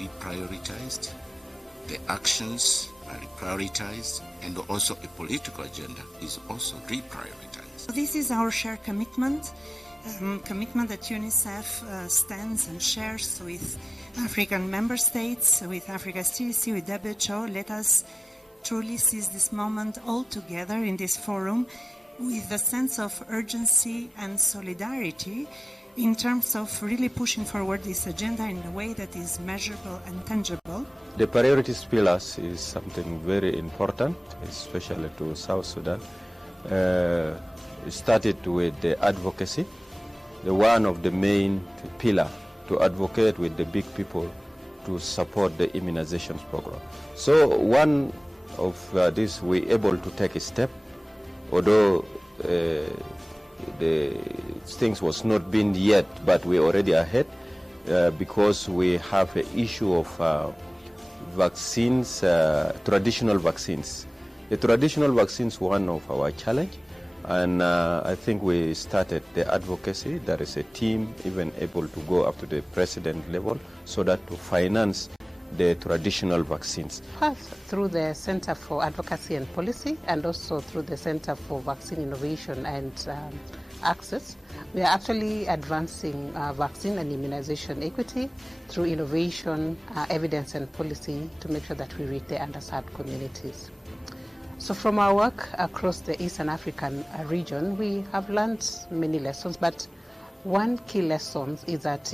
reprioritized, the actions are reprioritized, and also a political agenda is also reprioritized. This is our shared commitment that UNICEF stands and shares with African member states, with Africa CDC, with WHO. Let us truly seize this moment all together in this forum with a sense of urgency and solidarity in terms of really pushing forward this agenda in a way that is measurable and tangible. The priorities pillars is something very important, especially to South Sudan. It started with the advocacy, the one of the main pillar to advocate with the big people to support the immunizations program. So one of this we able to take a step, although the things was not been yet, but we already ahead because we have an issue of vaccines, traditional vaccines. The traditional vaccines one of our challenge, and I think we started the advocacy. There is a team even able to go up to the president level so that to finance the traditional vaccines. Through the Center for Advocacy and Policy and also through the Center for Vaccine Innovation and Access, we are actually advancing vaccine and immunization equity through innovation, evidence and policy to make sure that we reach the underserved communities. So from our work across the Eastern African region, we have learned many lessons, but one key lesson is that,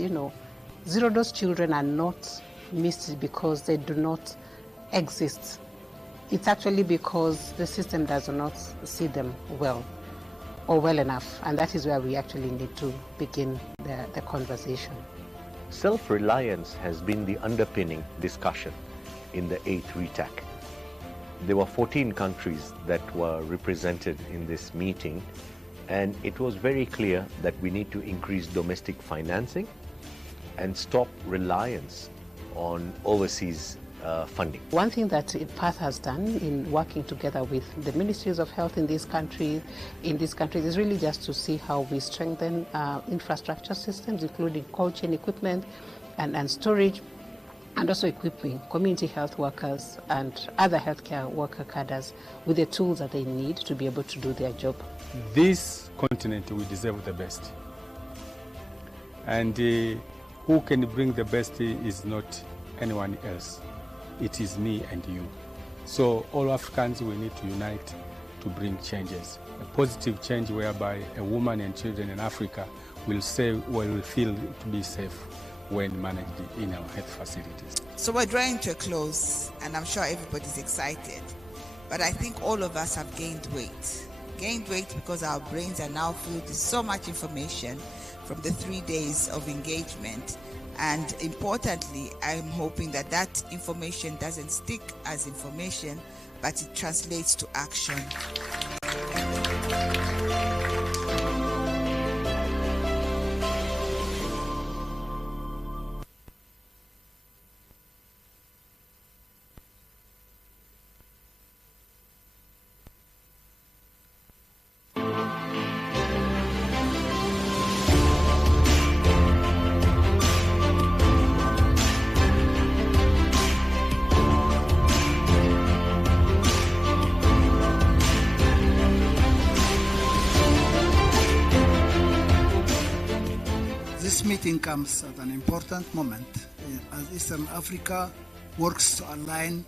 zero-dose children are not missed because they do not exist. It's actually because the system does not see them well or well enough, and that is where we actually need to begin the conversation. Self-reliance has been the underpinning discussion in the 8th ReTAC. There were 14 countries that were represented in this meeting, and it was very clear that we need to increase domestic financing and stop reliance on overseas funding. One thing that PATH has done in working together with the ministries of health in these countries is really just to see how we strengthen infrastructure systems, including cold chain equipment and storage, and also equipping community health workers and other healthcare worker cadres with the tools that they need to be able to do their job. This continent, we deserve the best. And who can bring the best is not anyone else. It is me and you. So all Africans, we need to unite to bring changes. A positive change whereby a woman and children in Africa will feel to be safe when managed in our health facilities. So we're drawing to a close, and I'm sure everybody's excited. But I think all of us have gained weight. Gained weight because our brains are now filled with so much information from the 3 days of engagement. And importantly, I'm hoping that that information doesn't stick as information, but it translates to action. This meeting comes at an important moment as Eastern Africa works to align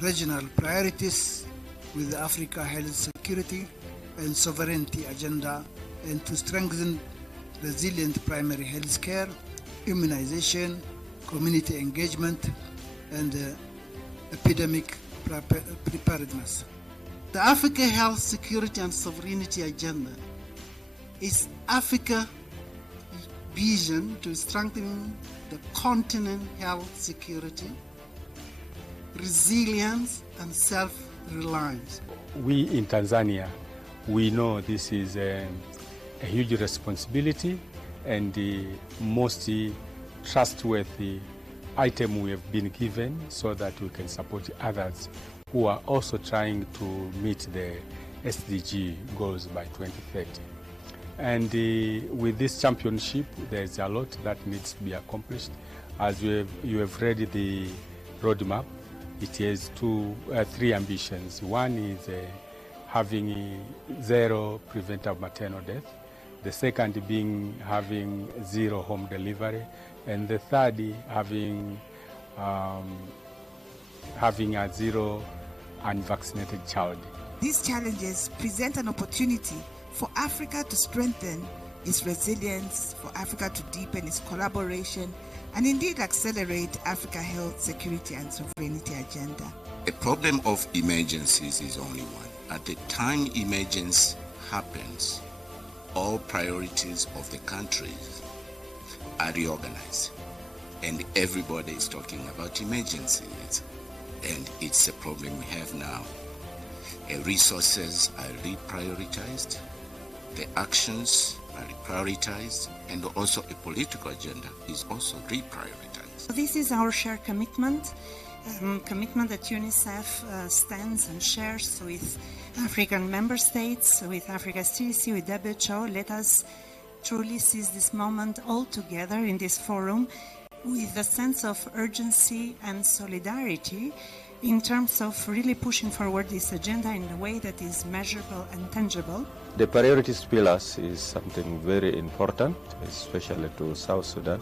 regional priorities with the Africa health security and sovereignty agenda and to strengthen resilient primary health care, immunization, community engagement, and epidemic preparedness. The Africa health security and sovereignty agenda is Africa's vision to strengthen the continent health security, resilience, and self-reliance. We in Tanzania, we know this is a huge responsibility and the most trustworthy item we have been given so that we can support others who are also trying to meet the SDG goals by 2030. And with this championship, there's a lot that needs to be accomplished. As you have read the roadmap, it has three ambitions. One is having zero preventable maternal death. The second being having zero home delivery, and the third having a zero unvaccinated child. These challenges present an opportunity for Africa to strengthen its resilience, for Africa to deepen its collaboration, and indeed accelerate Africa's health, security, and sovereignty agenda. The problem of emergencies is only one. At the time emergency happens, all priorities of the countries are reorganized, and everybody is talking about emergencies, and it's a problem we have now. Resources are reprioritized, the actions are reprioritized, and also a political agenda is also reprioritized. This is our shared commitment that UNICEF stands and shares with African member states, with Africa's CDC, with WHO. Let us truly seize this moment all together in this forum with a sense of urgency and solidarity in terms of really pushing forward this agenda in a way that is measurable and tangible. The priorities pillars is something very important, especially to South Sudan.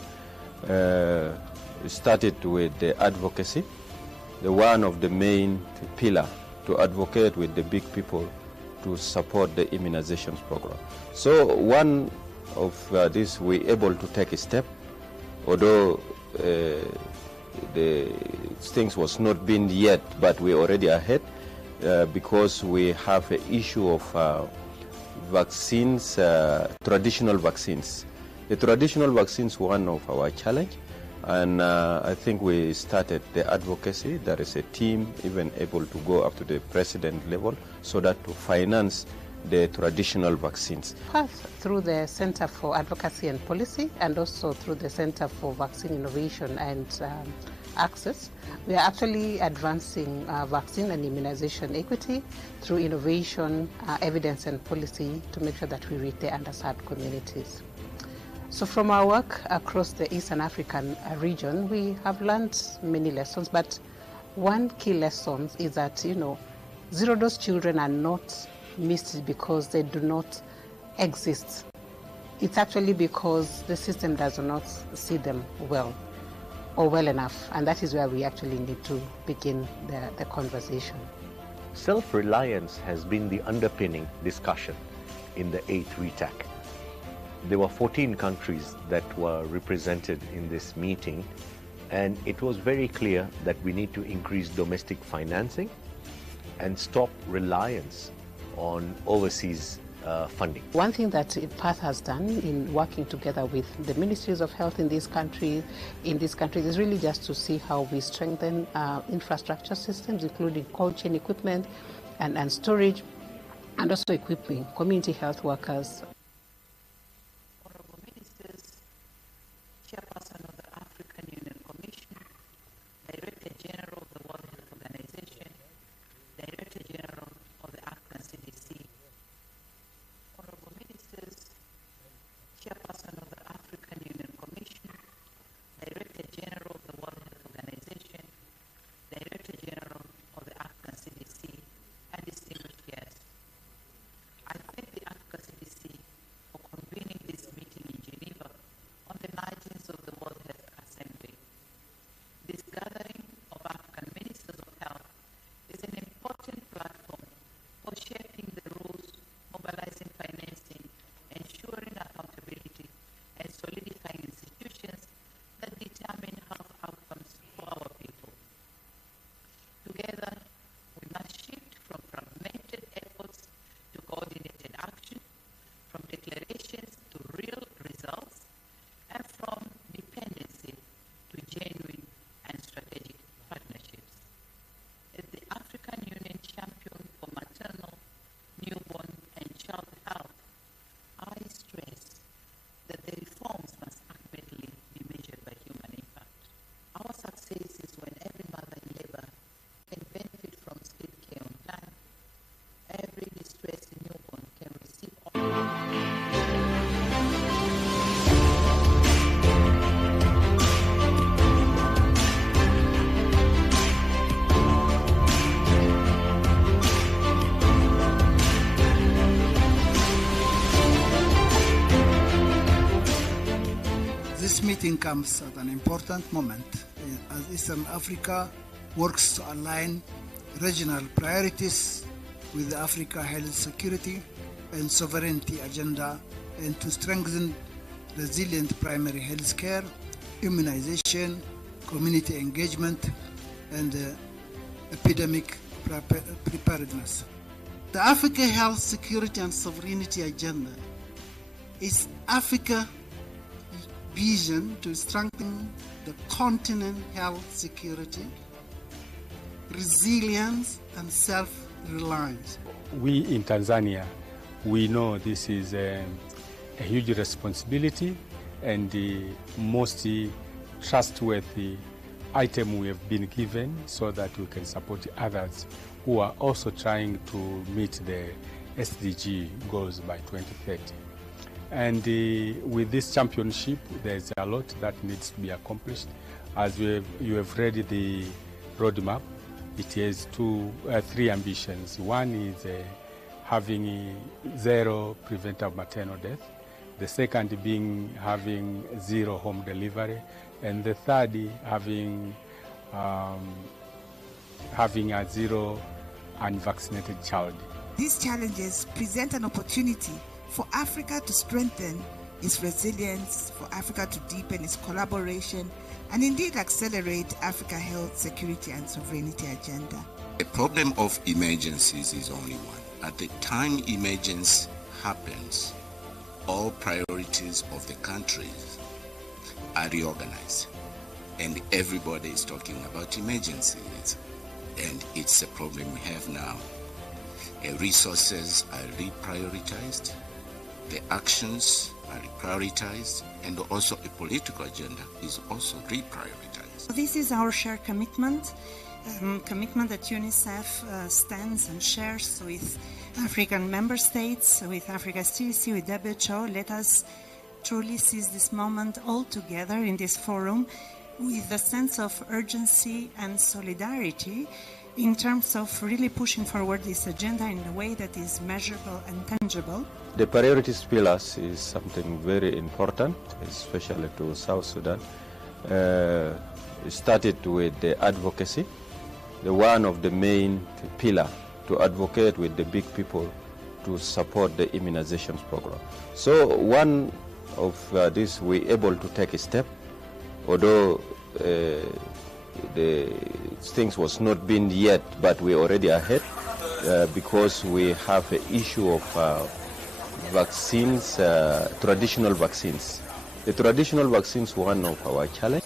It started with the advocacy, the one of the main pillar to advocate with the big people to support the immunizations program. So one of this we able to take a step, although the things was not been yet, but we already ahead because we have an issue of vaccines, traditional vaccines. The traditional vaccines one of our challenge, and I think we started the advocacy. There is a team even able to go up to the president level so that to finance the traditional vaccines. First, through the Center for Advocacy and Policy, and also through the Center for Vaccine Innovation and Access, we are actually advancing vaccine and immunization equity through innovation, evidence and policy to make sure that we reach the underserved communities. So from our work across the Eastern African region, we have learned many lessons, but one key lesson is that, zero-dose children are not missed because they do not exist. It's actually because the system does not see them well or well enough, and that is where we actually need to begin the conversation. Self-reliance has been the underpinning discussion in the 8th ReTac. There were 14 countries that were represented in this meeting, and it was very clear that we need to increase domestic financing and stop reliance on overseas funding. One thing that PATH has done in working together with the ministries of health in these countries is really just to see how we strengthen infrastructure systems, including cold chain equipment and storage, and also equipping community health workers. Honorable Ministers, Chairperson of the African Union Commission, Director General of the World Health Organization, Director General of the African CDC, Honorable Ministers, Chairperson of the African Union Commission, Director General of the World Health Organization, Director General of the African CDC, and distinguished guests. I thank the African CDC meeting comes at an important moment as Eastern Africa works to align regional priorities with the Africa health security and sovereignty agenda and to strengthen resilient primary health care, immunization, community engagement, and epidemic preparedness. The Africa Health Security and Sovereignty Agenda is Africa's vision to strengthen the continent's health security, resilience, and self-reliance. We in Tanzania, we know this is a huge responsibility and the most trustworthy item we have been given so that we can support others who are also trying to meet the SDG goals by 2030. And with this championship, there's a lot that needs to be accomplished. As you have read the roadmap, it has three ambitions. One is having zero preventable maternal death. The second being having zero home delivery. And the third, having a zero unvaccinated child. These challenges present an opportunity for Africa to strengthen its resilience, for Africa to deepen its collaboration, and indeed accelerate Africa health, security, and sovereignty agenda. The problem of emergencies is only one. At the time emergency happens, all priorities of the countries are reorganized, and everybody is talking about emergencies, and it's a problem we have now. Resources are reprioritized, the actions are reprioritized, and also a political agenda is also reprioritized. This is our shared commitment that UNICEF stands and shares with African member states, with Africa's CDC, with WHO. Let us truly seize this moment all together in this forum with a sense of urgency and solidarity in terms of really pushing forward this agenda in a way that is measurable and tangible. The priorities pillars is something very important, especially to South Sudan. It started with the advocacy, the one of the main pillar to advocate with the big people to support the immunizations program. So one of this we able to take a step, although the things was not been yet, but we already ahead because we have an issue of vaccines, traditional vaccines. The traditional vaccines one of our challenge.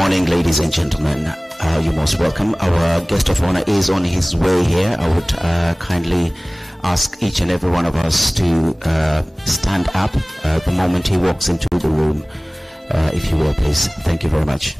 morning, ladies and gentlemen. You're most welcome. Our guest of honor is on his way here. I would kindly ask each and every one of us to stand up the moment he walks into the room, if you will, please. Thank you very much.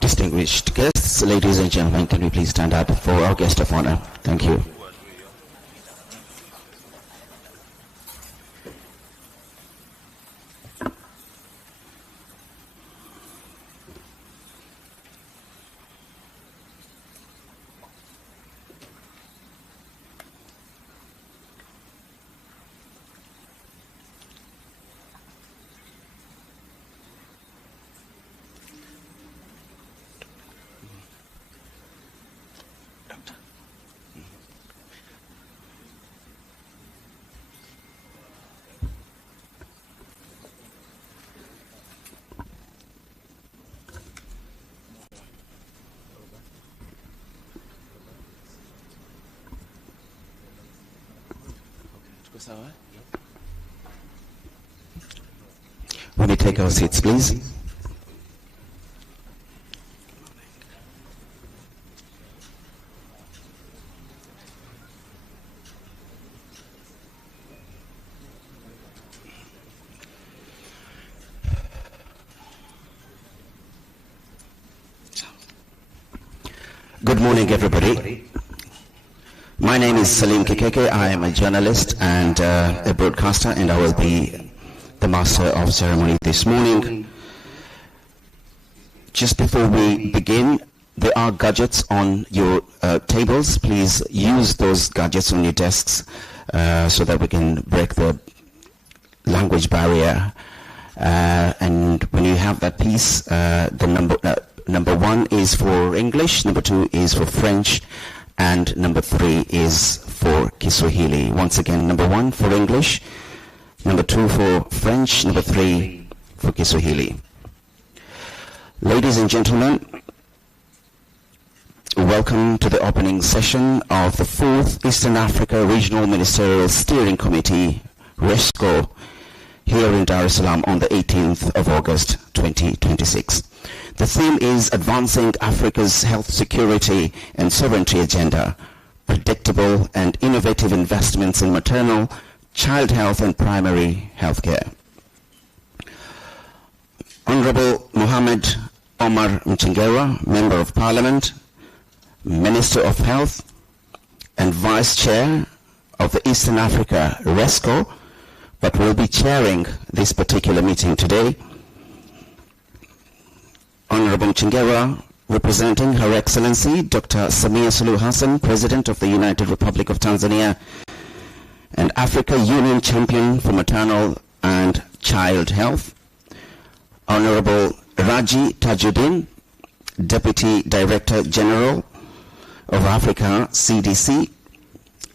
Distinguished guests, ladies and gentlemen, can we please stand up for our guest of honor? Thank you. We may take our seats, please. Good morning, everybody. My name is Salim Kikeke. I am a journalist and a broadcaster, and I will be the master of ceremony this morning. Just before we begin, there are gadgets on your tables. Please use those gadgets on your desks so that we can break the language barrier. And when you have that piece, the number 1 is for English, number 2 is for French, and number 3 is for Kiswahili. Once again, number 1 for English, number 2 for French, number 3 for Kiswahili. Ladies and gentlemen, welcome to the opening session of the 4th Eastern Africa Regional Ministerial Steering Committee, ReSCo, here in Dar es Salaam on the 18th of August 2026. The theme is Advancing Africa's Health Security and Sovereignty Agenda, Predictable and Innovative Investments in Maternal, Child Health and Primary Healthcare. Honorable Mohamed Omar Mchengerwa, Member of Parliament, Minister of Health and Vice Chair of the Eastern Africa ReSCo, but will be chairing this particular meeting today. Honorable Mchengerwa, representing Her Excellency Dr. Samia Suluhu Hassan, President of the United Republic of Tanzania, and Africa Union Champion for Maternal and Child Health. Honorable Raji Tajuddin, Deputy Director General of Africa CDC,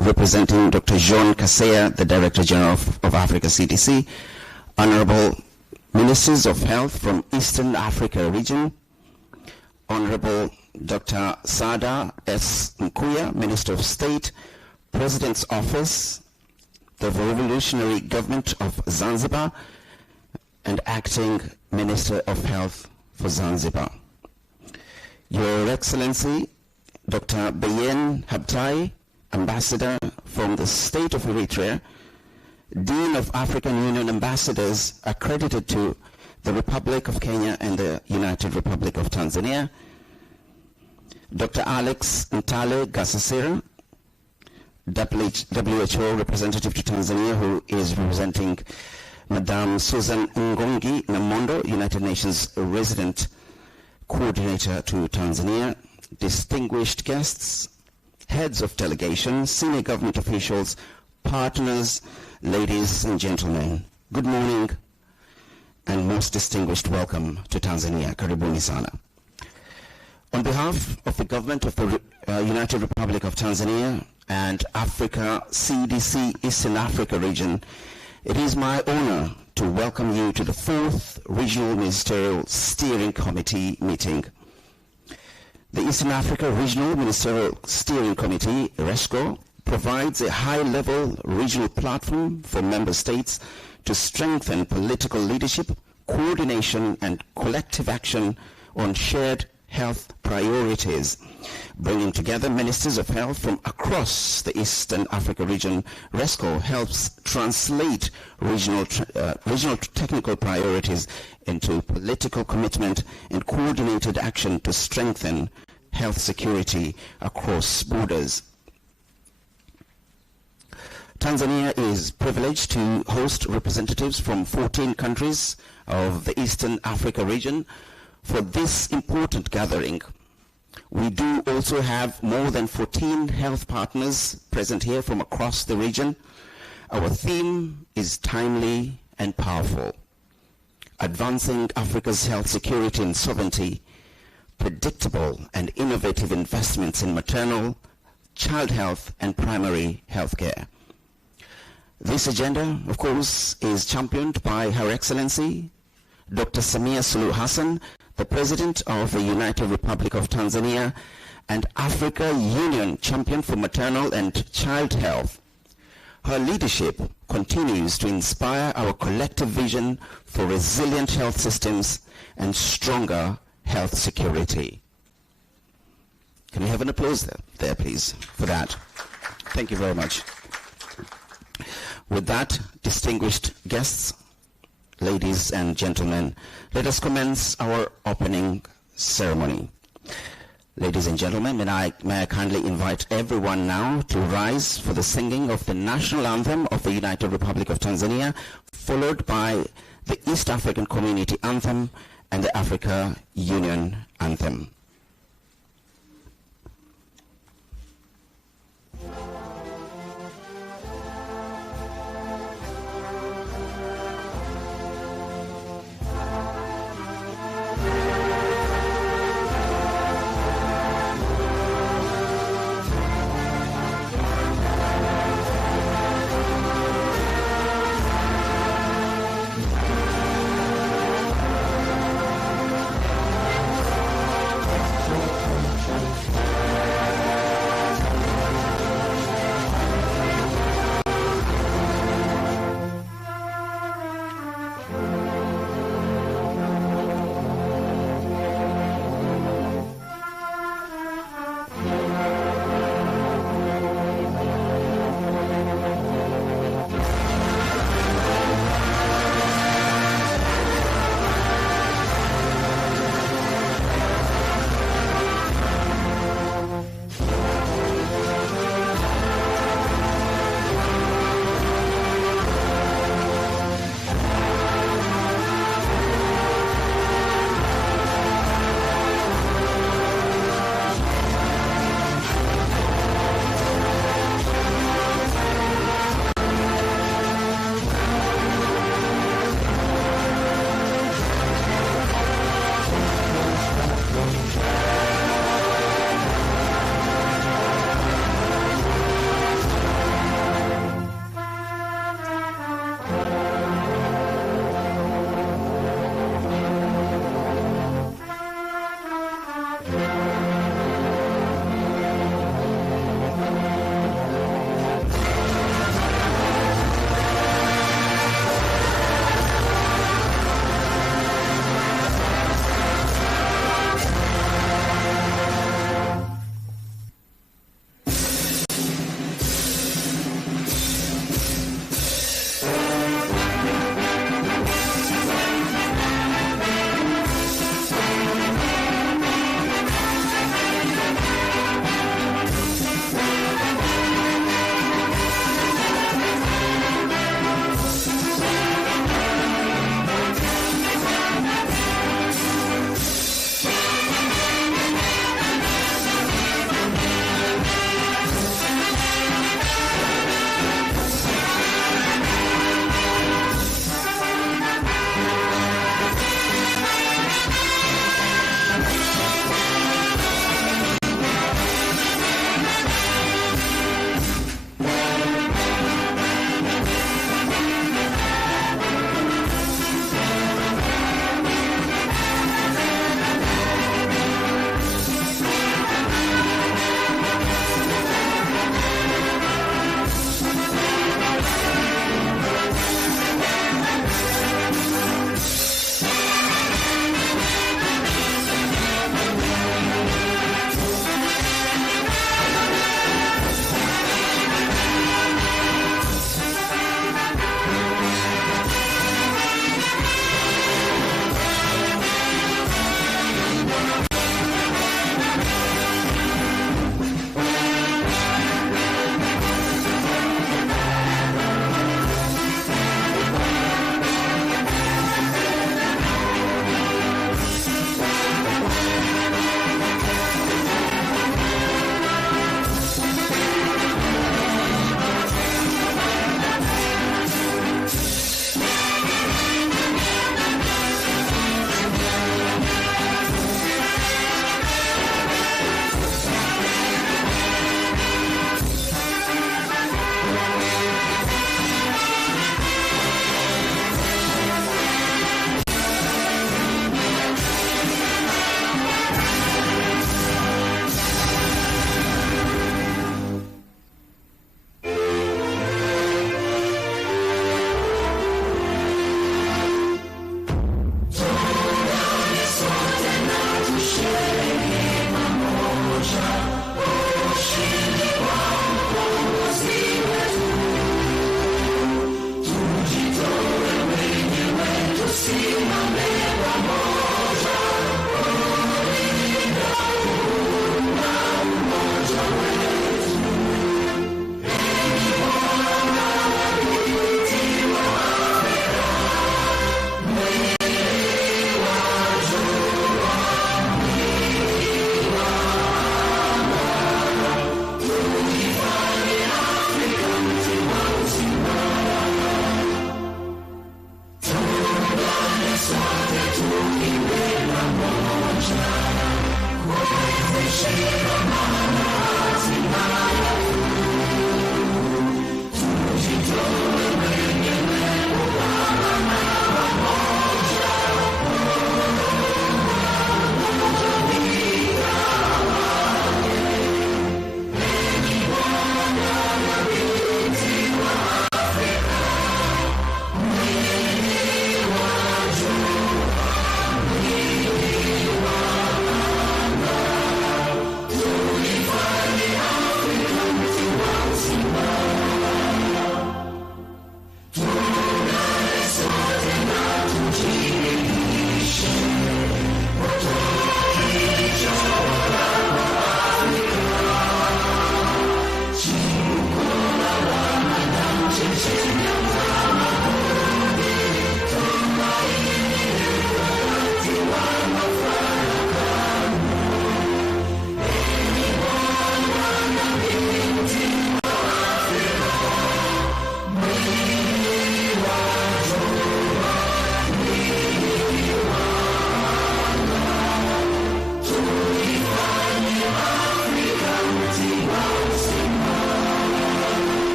representing Dr. Jean Kaseya, the Director General of Africa CDC. Honorable Ministers of Health from Eastern Africa region, Honorable Dr. Sada S. Mkuya, Minister of State, President's Office, the Revolutionary Government of Zanzibar and Acting Minister of Health for Zanzibar. Your Excellency, Dr. Bayen Habtai, Ambassador from the State of Eritrea, Dean of African Union Ambassadors accredited to the Republic of Kenya and the United Republic of Tanzania, Dr. Alex Ntale Gasasira, WHO representative to Tanzania, who is representing Madame Susan Ngongi Namondo, United Nations resident coordinator to Tanzania, distinguished guests, heads of delegations, senior government officials, partners, ladies and gentlemen, good morning and most distinguished welcome to Tanzania. Karibuni sana. On behalf of the government of the United Republic of Tanzania and Africa CDC Eastern Africa region, it is my honor to welcome you to the 4th Regional Ministerial Steering Committee meeting. The Eastern Africa Regional Ministerial Steering Committee, ReSCo, provides a high-level regional platform for member states to strengthen political leadership, coordination, and collective action on shared health priorities. Bringing together ministers of health from across the Eastern Africa region, ReSCo helps translate regional technical priorities into political commitment and coordinated action to strengthen health security across borders. Tanzania is privileged to host representatives from 14 countries of the Eastern Africa region for this important gathering. We do also have more than 14 health partners present here from across the region. Our theme is timely and powerful: advancing Africa's health security and sovereignty, predictable and innovative investments in maternal, child health, and primary health care. This agenda, of course, is championed by Her Excellency Dr. Samia Suluhu Hassan, the President of the United Republic of Tanzania and Africa Union Champion for Maternal and Child Health. Her leadership continues to inspire our collective vision for resilient health systems and stronger health security. Can we have an applause there, please, for that? Thank you very much. With that, distinguished guests, ladies and gentlemen, let us commence our opening ceremony. Ladies and gentlemen, may I kindly invite everyone now to rise for the singing of the national anthem of the United Republic of Tanzania, followed by the East African Community Anthem and the Africa Union Anthem.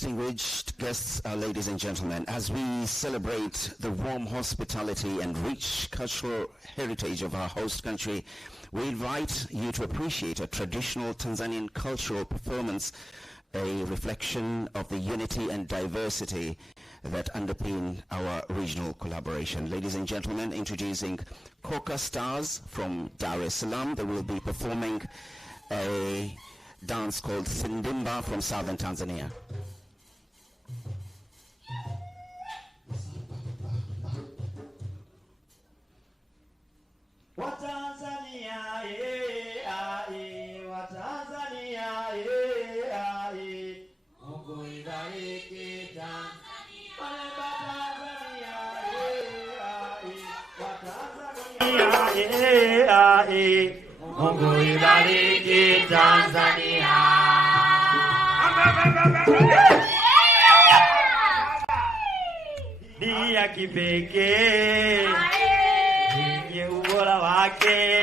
Distinguished guests, ladies and gentlemen, as we celebrate the warm hospitality and rich cultural heritage of our host country, we invite you to appreciate a traditional Tanzanian cultural performance, a reflection of the unity and diversity that underpin our regional collaboration. Ladies and gentlemen, introducing Coca Stars from Dar es Salaam. They will be performing a dance called Sindimba from southern Tanzania. Watanzania, Watanzania, Mungu ibariki Tanzania. Mungu ibariki Tanzania. Ni ya kipekee yenye ubora wake,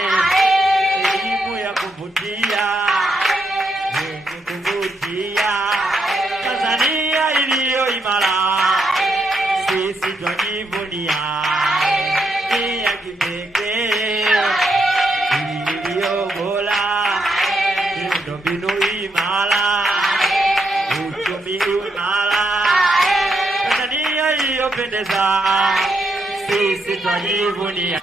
elimu ya kuvutia, yenye kuvutia. Tanzania iliyo imara, sisi twajivunia. Ni ya kipekee iliyo bora, miundombinu imara, uchumi imara. Tanzania iliyopendeza, sisi twajivunia.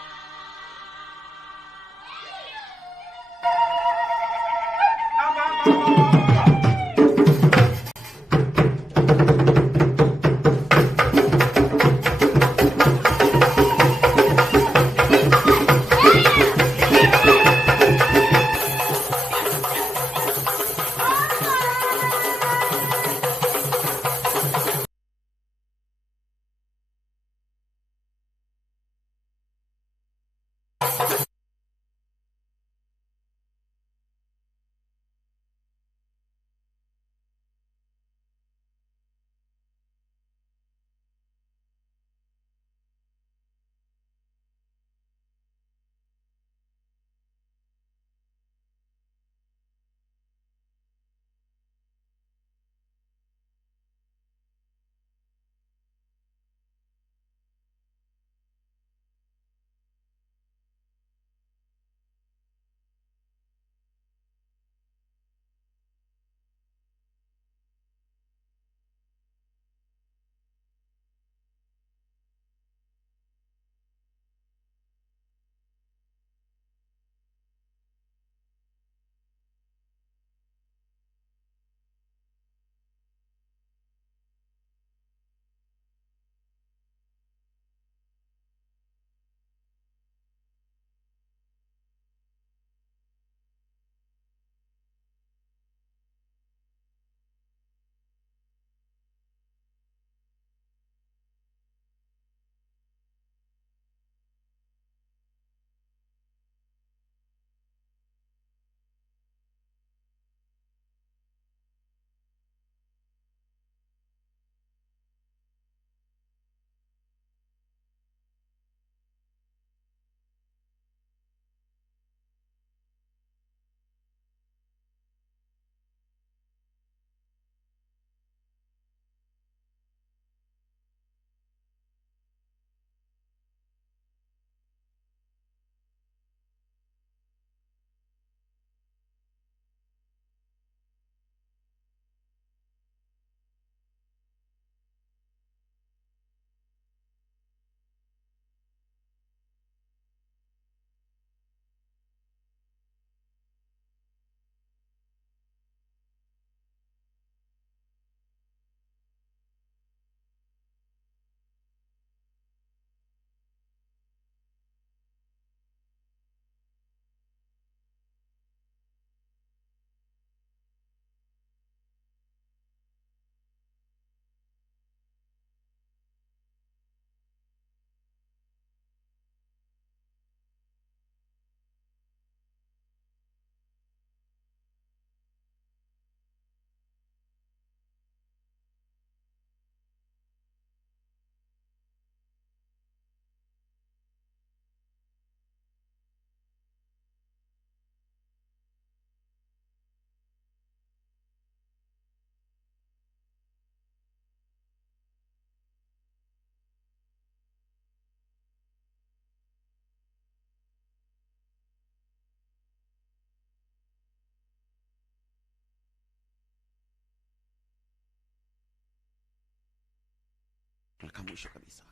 mpaka mwisho kabisa.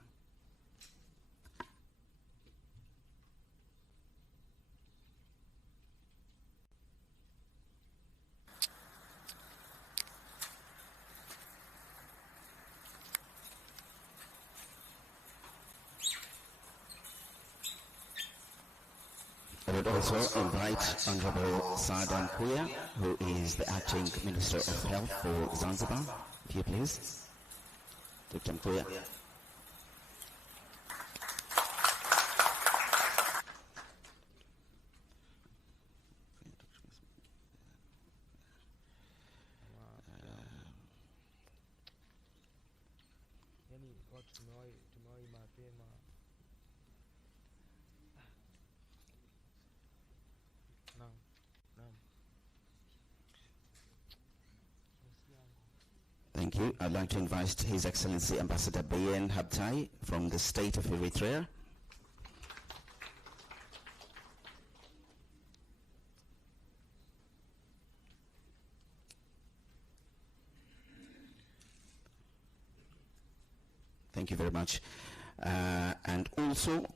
I would also invite Honorable Saada Mkuya, who is the Acting Minister of Health for Zanzibar. If you please. Dr. Mkuya. Yani watu tumewahi mapema. Naam. Thank you. I'd like to invite His Excellency Ambassador Bayen Habtai from the state of Eritrea. Thank you very much. And also,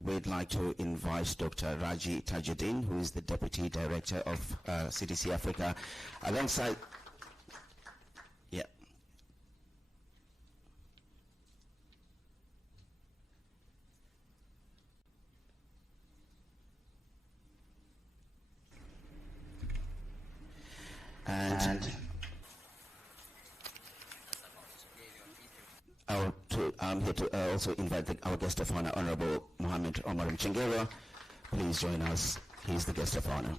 we'd like to invite Dr. Raji Tajuddin, who is the Deputy Director of CDC Africa, alongside... Yeah. And I'm here to also invite our guest of honor, Honorable Mohammed Omar Mchengerwa. Please join us. He's the guest of honor.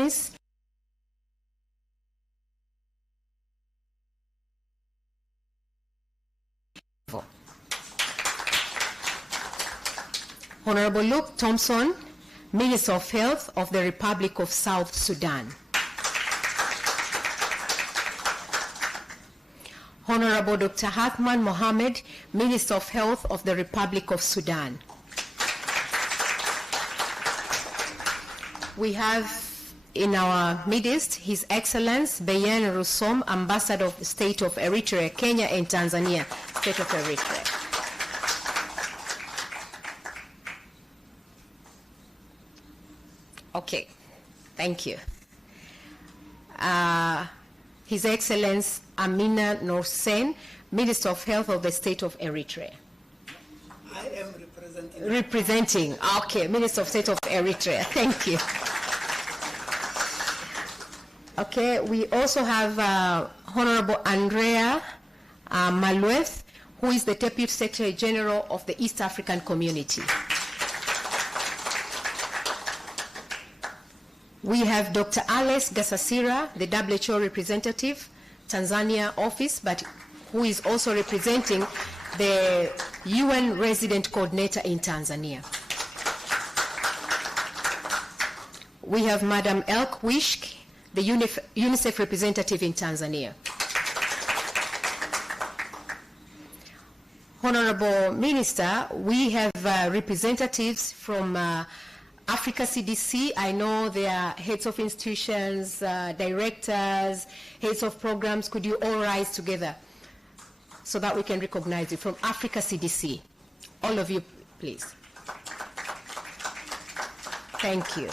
Eunice. Honorable Luke Thompson, Minister of Health of the Republic of South Sudan. Honorable Dr. Hathman Mohamed, Minister of Health of the Republic of Sudan. We have in our midst His Excellency Beyen Rusom, Ambassador of the State of Eritrea, Kenya and Tanzania, State of Eritrea. Okay, thank you. His Excellency Amina Norsen, Minister of Health of the State of Eritrea. I am Representing, okay, Minister of State of Eritrea, thank you. Okay, we also have Honorable Andrea Malueth, who is the Deputy Secretary General of the East African Community. We have Dr. Alex Gasasira, the WHO representative, Tanzania office, but who is also representing the UN resident coordinator in Tanzania. We have Madam Elk Wishk, the UNICEF representative in Tanzania. Honorable Minister, we have representatives from Africa CDC. I know they are heads of institutions, directors, heads of programs. Could you all rise together so that we can recognize you? From Africa CDC. All of you, please. Thank you.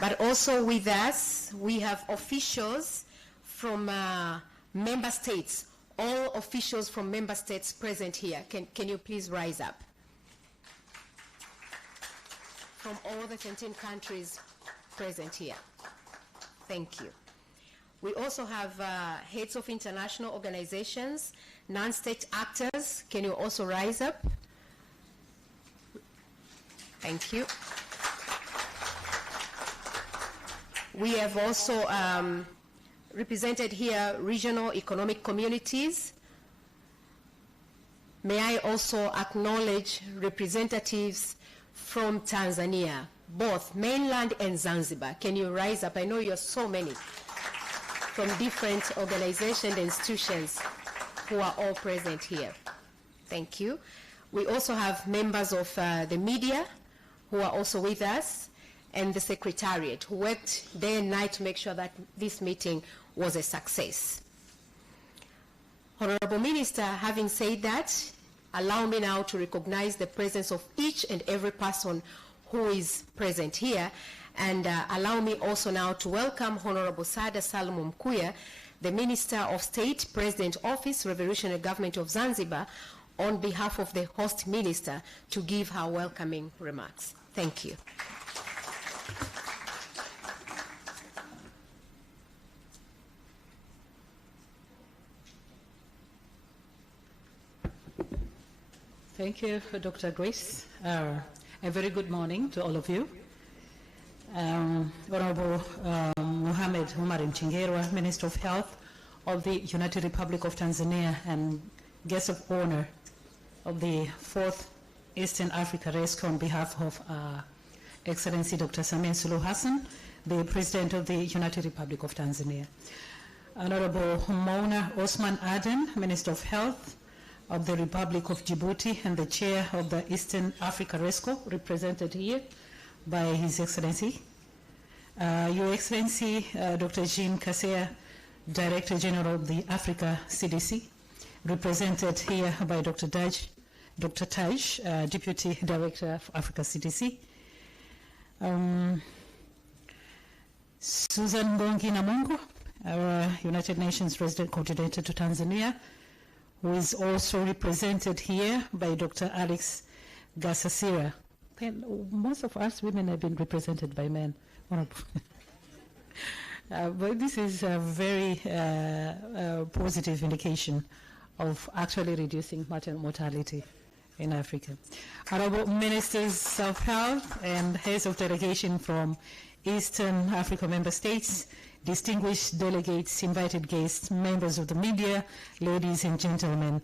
But also with us, we have officials from member states. All officials from member states present here. Can you please rise up? From all the 17 countries present here. Thank you. We also have heads of international organizations, non-state actors. Can you also rise up? Thank you. We have also represented here regional economic communities. May I also acknowledge representatives from Tanzania, both mainland and Zanzibar. Can you rise up? I know you're so many from different organizations and institutions who are all present here. Thank you. We also have members of the media who are also with us, and the Secretariat, who worked day and night to make sure that this meeting was a success. Honorable Minister, having said that, allow me now to recognize the presence of each and every person who is present here, and allow me also now to welcome Honorable Sada Salum Mkuya, the Minister of State, President Office, Revolutionary Government of Zanzibar, on behalf of the host minister, to give her welcoming remarks. Thank you. Thank you, Dr. Grace. A very good morning to all of you. Honorable Mohamed Omar Mchengerwa, Minister of Health of the United Republic of Tanzania, and guest of honor of the 4th Eastern Africa ReSCo, on behalf of Excellency Dr. Samia Suluhu Hassan, the President of the United Republic of Tanzania. Honorable Mona Osman Aden, Minister of Health of the Republic of Djibouti, and the Chair of the Eastern Africa ReSCo, represented here by His Excellency. Your Excellency, Dr. Jean Kaseya, Director General of the Africa CDC, represented here by Dr. Taj, Deputy Director of Africa CDC. Susan Ngongi Namungo, our United Nations Resident Coordinator to Tanzania, who is also represented here by Dr. Alex Gasasira. Most of us women have been represented by men. But this is a very positive indication of actually reducing maternal mortality in Africa. Honorable Ministers of Health and heads of delegation from Eastern Africa member states, distinguished delegates, invited guests, members of the media, ladies and gentlemen.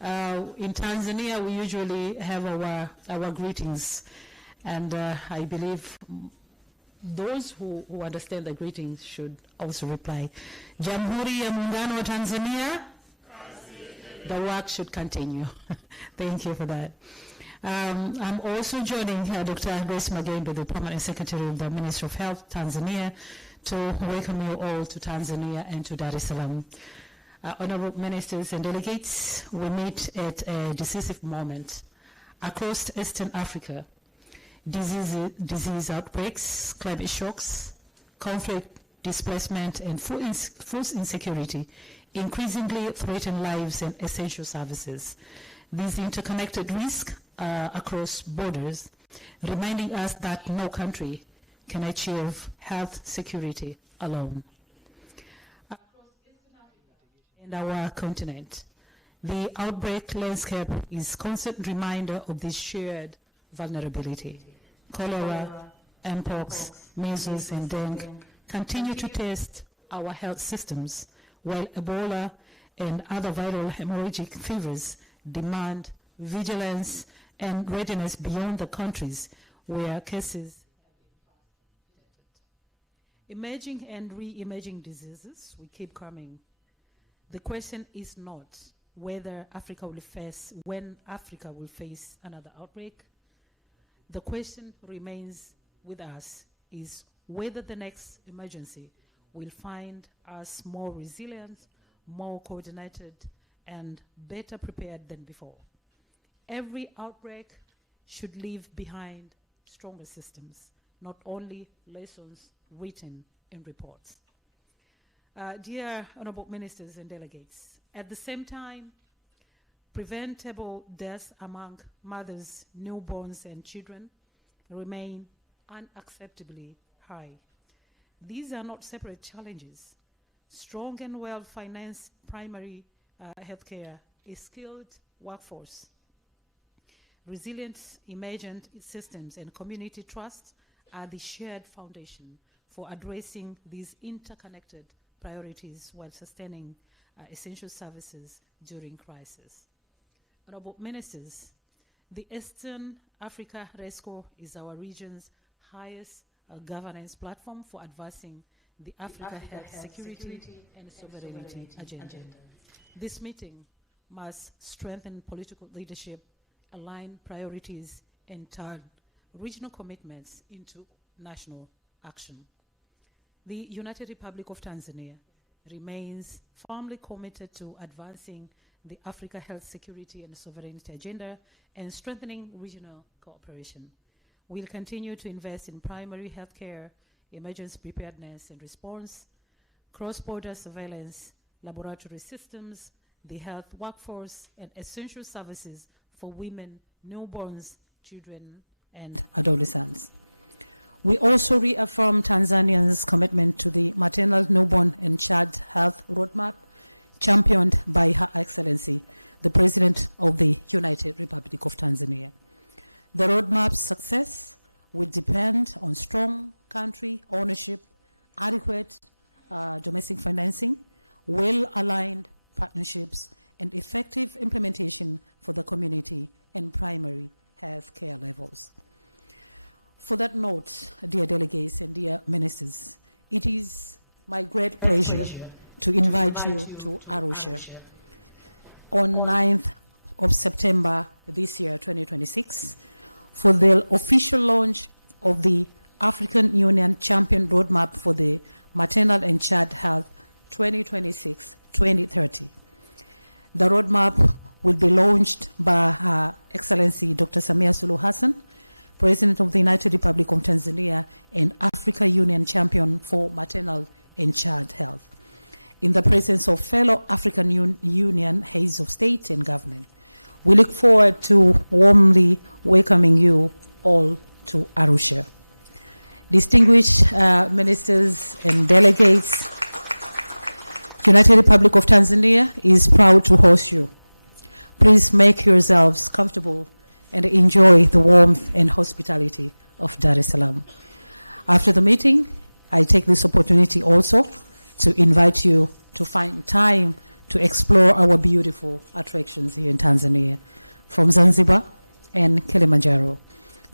In Tanzania, we usually have our greetings, and I believe those who understand the greetings should also reply. Jamhuri ya Muungano wa Tanzania. The work should continue. Thank you for that. I'm also joining Dr. Grace Magendo, the Permanent Secretary of the Ministry of Health, Tanzania, to welcome you all to Tanzania and to Dar es Salaam. Honorable ministers and delegates, we meet at a decisive moment. Across Eastern Africa, disease outbreaks, climate shocks, conflict, displacement, and food insecurity increasingly threaten lives and essential services. These interconnected risks across borders, reminding us that no country can achieve health security alone. Across Eastern Africa and our continent, the outbreak landscape is a constant reminder of this shared vulnerability. Cholera, mpox, measles, and dengue continue to test our health systems, while Ebola and other viral hemorrhagic fevers demand vigilance and readiness beyond the countries where cases have been detected. Emerging and re-emerging diseases will keep coming. The question is not when Africa will face another outbreak. The question remains with us is whether the next emergency will find us more resilient, more coordinated, and better prepared than before. Every outbreak should leave behind stronger systems, not only lessons written in reports. Dear honorable ministers and delegates, at the same time, preventable deaths among mothers, newborns, and children remain unacceptably high. These are not separate challenges. Strong and well-financed primary healthcare, a skilled workforce, resilient emergent systems, and community trust are the shared foundation for addressing these interconnected priorities while sustaining essential services during crisis. Honorable ministers, the Eastern Africa ReSCo is our region's highest governance platform for advancing the Africa health security and sovereignty agenda. This meeting must strengthen political leadership, align priorities, and turn regional commitments into national action. The United Republic of Tanzania remains firmly committed to advancing the Africa health security and sovereignty agenda and strengthening regional cooperation. We'll continue to invest in primary healthcare, emergency preparedness and response, cross-border surveillance, laboratory systems, the health workforce, and essential services for women, newborns, children, and adolescents. We also reaffirm Tanzania's commitment to the maternal, newborn, and child health roadmap championed by Her Excellency, the President of the United Republic of Tanzania. The roadmap's success will depend on strong country ownership, adequate domestic financing, well-aligned partnerships, and effective implementation for the community and primary health care levels. For that note, dear delegates and dear ministers, it is my great pleasure to invite you to Arusha on 9th of September this year, 2026, for the official launch of the African Union Champion Roadmap for the Maternal and Child Health 2026-2030. The roadmap will be launched by Her Excellency Dr. Samia Suluhu Hassan, President of the United Republic of Tanzania and Africa Union Champion for Maternal and Child Health, in the presence of fellow African Union heads of state and government. We look forward to warmly welcoming you all to Arusha. Distinguished ministers and delegates, United Republic of Tanzania is proud to host you. Please make yourselves comfortable and enjoy the warmth and hospitality of Dar es Salaam. After the meeting, I take this opportunity also to invite you to find time to explore our beautiful attractions here in Tanzania, from Zanzibar and Kilimanjaro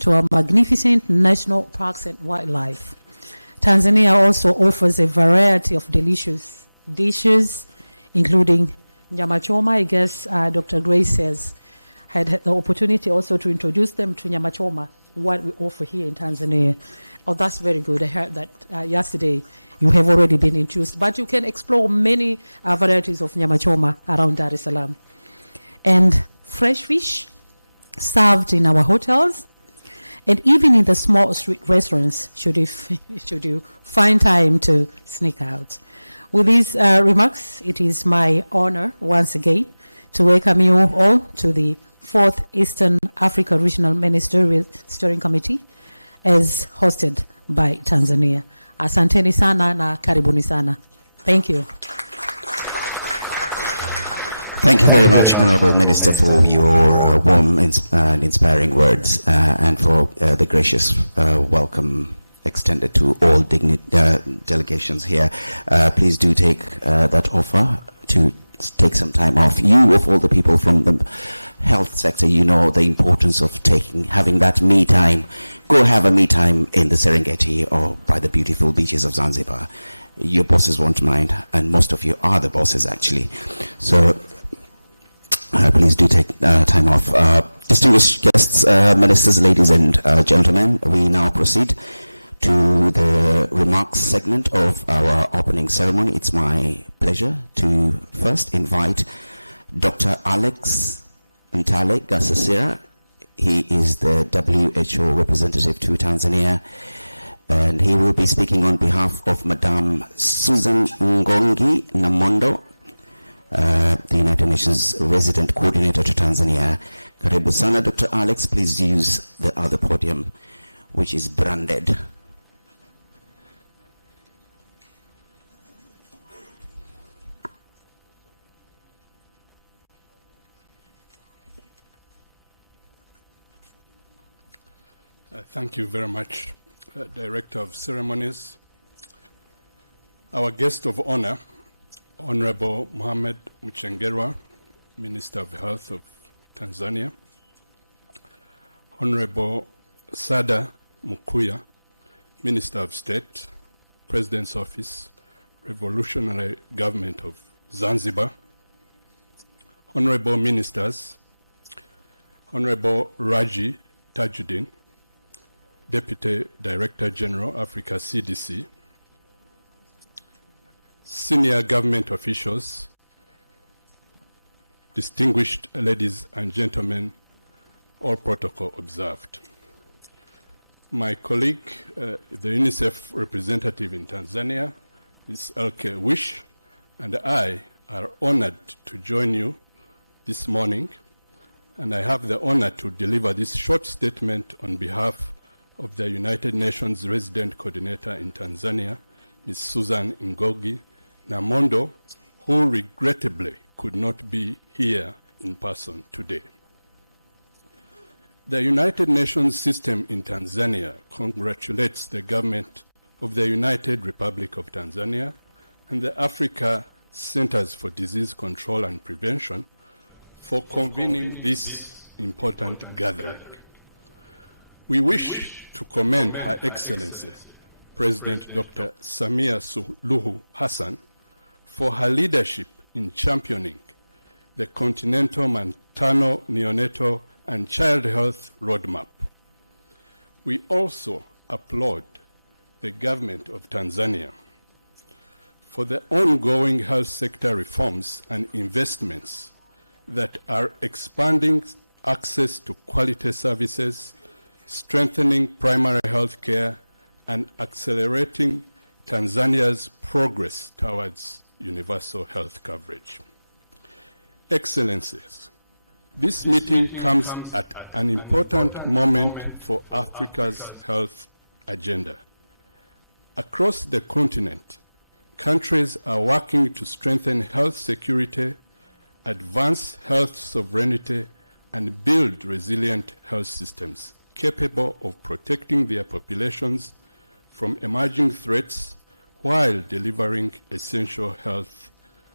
to our magnificent national parks and wildlife. Tanzania also offers a variety of delicious dishes, including nyama choma. I guess Dr. Grace has had the opportunity also to introduce them to nyama choma, what we offer here in Tanzania. Oh, that's very good. I heard that yesterday you have already been introduced, but you can explore many varieties of nyama choma around Dar es Salaam. And fresh fish served in our hotels, and even in the small street restaurants, should you find time to sneak out. With these remarks, it is my honor once again to welcome you all to the 4th Eastern Africa Regional Ministerial Steering Committee, as hosted by Tanzania. Asanteni sana na karibuni sana. Thank you. Thank you very much, Honourable Minister, for your warm and inspiring words and for the gracious welcome extended to all delegations here. Please do take that offer to take some time off. You, of all the people from the health sector, you know the importance of having that me time. Go have a me time in the Serengeti or by the beautiful beaches of Zanzibar. Your bosses won't mind, and most of you are the bosses actually. So please do take time off. Distinguished guests, ministers, ladies and gentlemen, we now proceed to the remarks segment of our opening ceremony. It's my pleasure to first invite Dr. Alex Ntale Gasasira. He is the WHO representative to Tanzania, and he will be speaking on behalf of Madame Susan Ngongi Namondo, the United Nations resident coordinator to Tanzania. Karibu sana, Dr. Alex. Please use the other podium, which is branded. Thank you very much, Director of Ceremonies. Our guest of honor, Honorable Mohamed Mchengerwa, Minister of Health of Tanzania. Honorable Sada Mukuya, Minister of State, President's Office, Revolutionary Government of Zanzibar. Honorable Ministers, Honorable Raji Tajuddin, Deputy Director General, Africa CDC, senior government officials, distinguished ladies and gentlemen, all protocol observed. My colleague, the UNICEF representative in Tanzania, Ms. Elke Wish, and I are honored to join you this morning, and I have the honor to deliver this short statement on behalf of the United Nations Resident Coordinator in Tanzania, Ms. Susan Ngongi Namondo, who regrettably could not be here in person today. The United Nations system in Tanzania congratulates the government of the United Republic of Tanzania and the Africa Centers for Disease Control and Prevention for convening this important gathering. We wish to commend Her Excellency, President Dr. Samia Suluhu Hassan, for her leadership in championing the Continental Maternal, Neonatal, and Child Health Roadmap. We also applaud the government of Tanzania for the ongoing health sector reforms and investments that are expanding access to quality services, strengthening primary health care, and accelerating Tanzania's progress towards universal health coverage. Excellencies, this meeting comes at an important moment for Africa's health agenda. Across the continent, countries are working to strengthen health security, advance health sovereignty, and build resilient health systems capable of protecting their populations from emerging threats while delivering essential health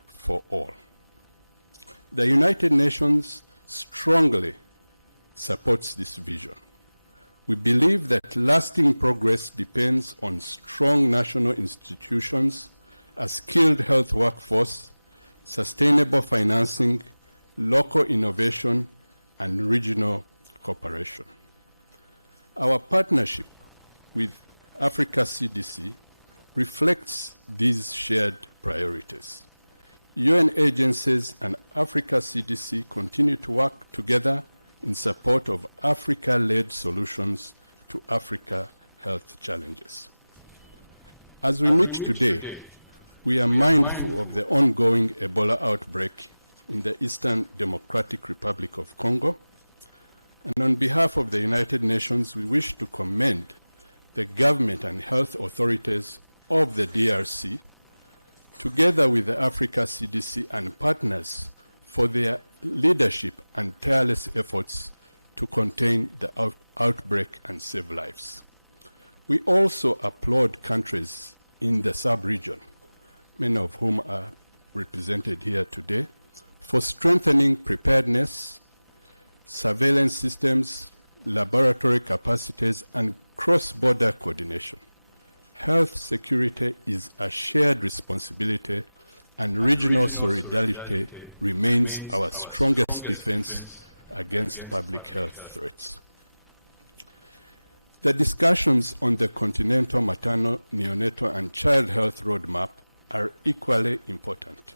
for all. The United Nations strongly supports this vision. We believe that lasting progress depends on strong national institutions, a skilled health workforce, sustainable financing, local innovation, and regional cooperation. Our partnership with Africa CDC reflects these shared priorities. UN agencies and Africa CDC continue to work together in support of Africa-led solutions to Africa health challenges. As we meet today, we are mindful of the ongoing Ebola outbreak in the Eastern Democratic Republic of Congo, and on behalf of the United Nations, we wish to commend the government and health authorities of the DRC, together with the Africa CDC and partners, for their leadership and tireless efforts to contain the outbreak and save lives. We also applaud countries in the sub-region, many of whom are represented here today, for strengthening preparedness, surveillance systems, laboratory capacities, and cross-border coordination. Health security is a shared responsibility, and regional solidarity remains our strongest defense against public health threats. The discussions on the Continental Maternal, Neonatal, and Child Health Roadmap are equally important.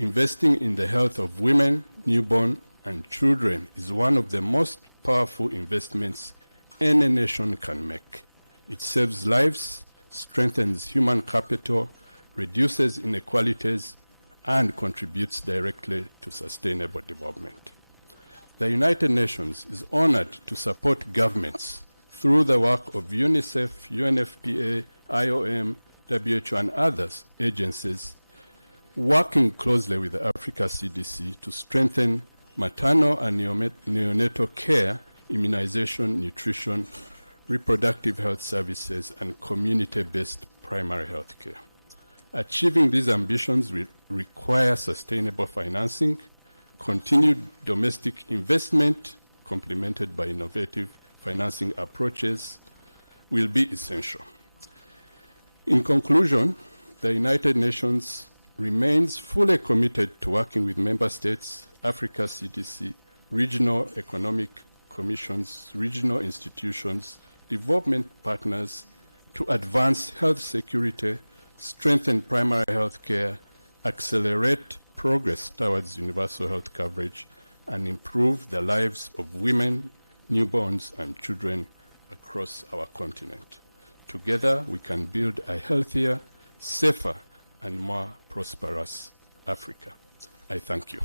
Investing in the health of women, newborn, and children is one of the most powerful investments any nation can make. It saves lives, strengthens human capital, reduces inequalities, and contributes directly to sustainable development. The United Nations is honored to support governments through the work of UNICEF, UNFPA, IOM, WHO, and others agencies, working closely with the Africa CDC to strengthen maternal and neonatal care, immunization, nutrition, reproductive health services, and community-based primary health care. Achieving these ambitions require sustainable financing, continued domestic investment, complemented by innovative financing approaches, will be essential. In conclusion, the United Nations remains fully committed to working with member states, Africa CDC, regional economic commissions, regional institutions, development partners to advance health security, strengthen primary health care, accelerate progress towards universal health coverage, and improve the lives of women, newborns, and children across our continent. Together, we can build a healthier, safer, and more prosperous Africa. I thank you.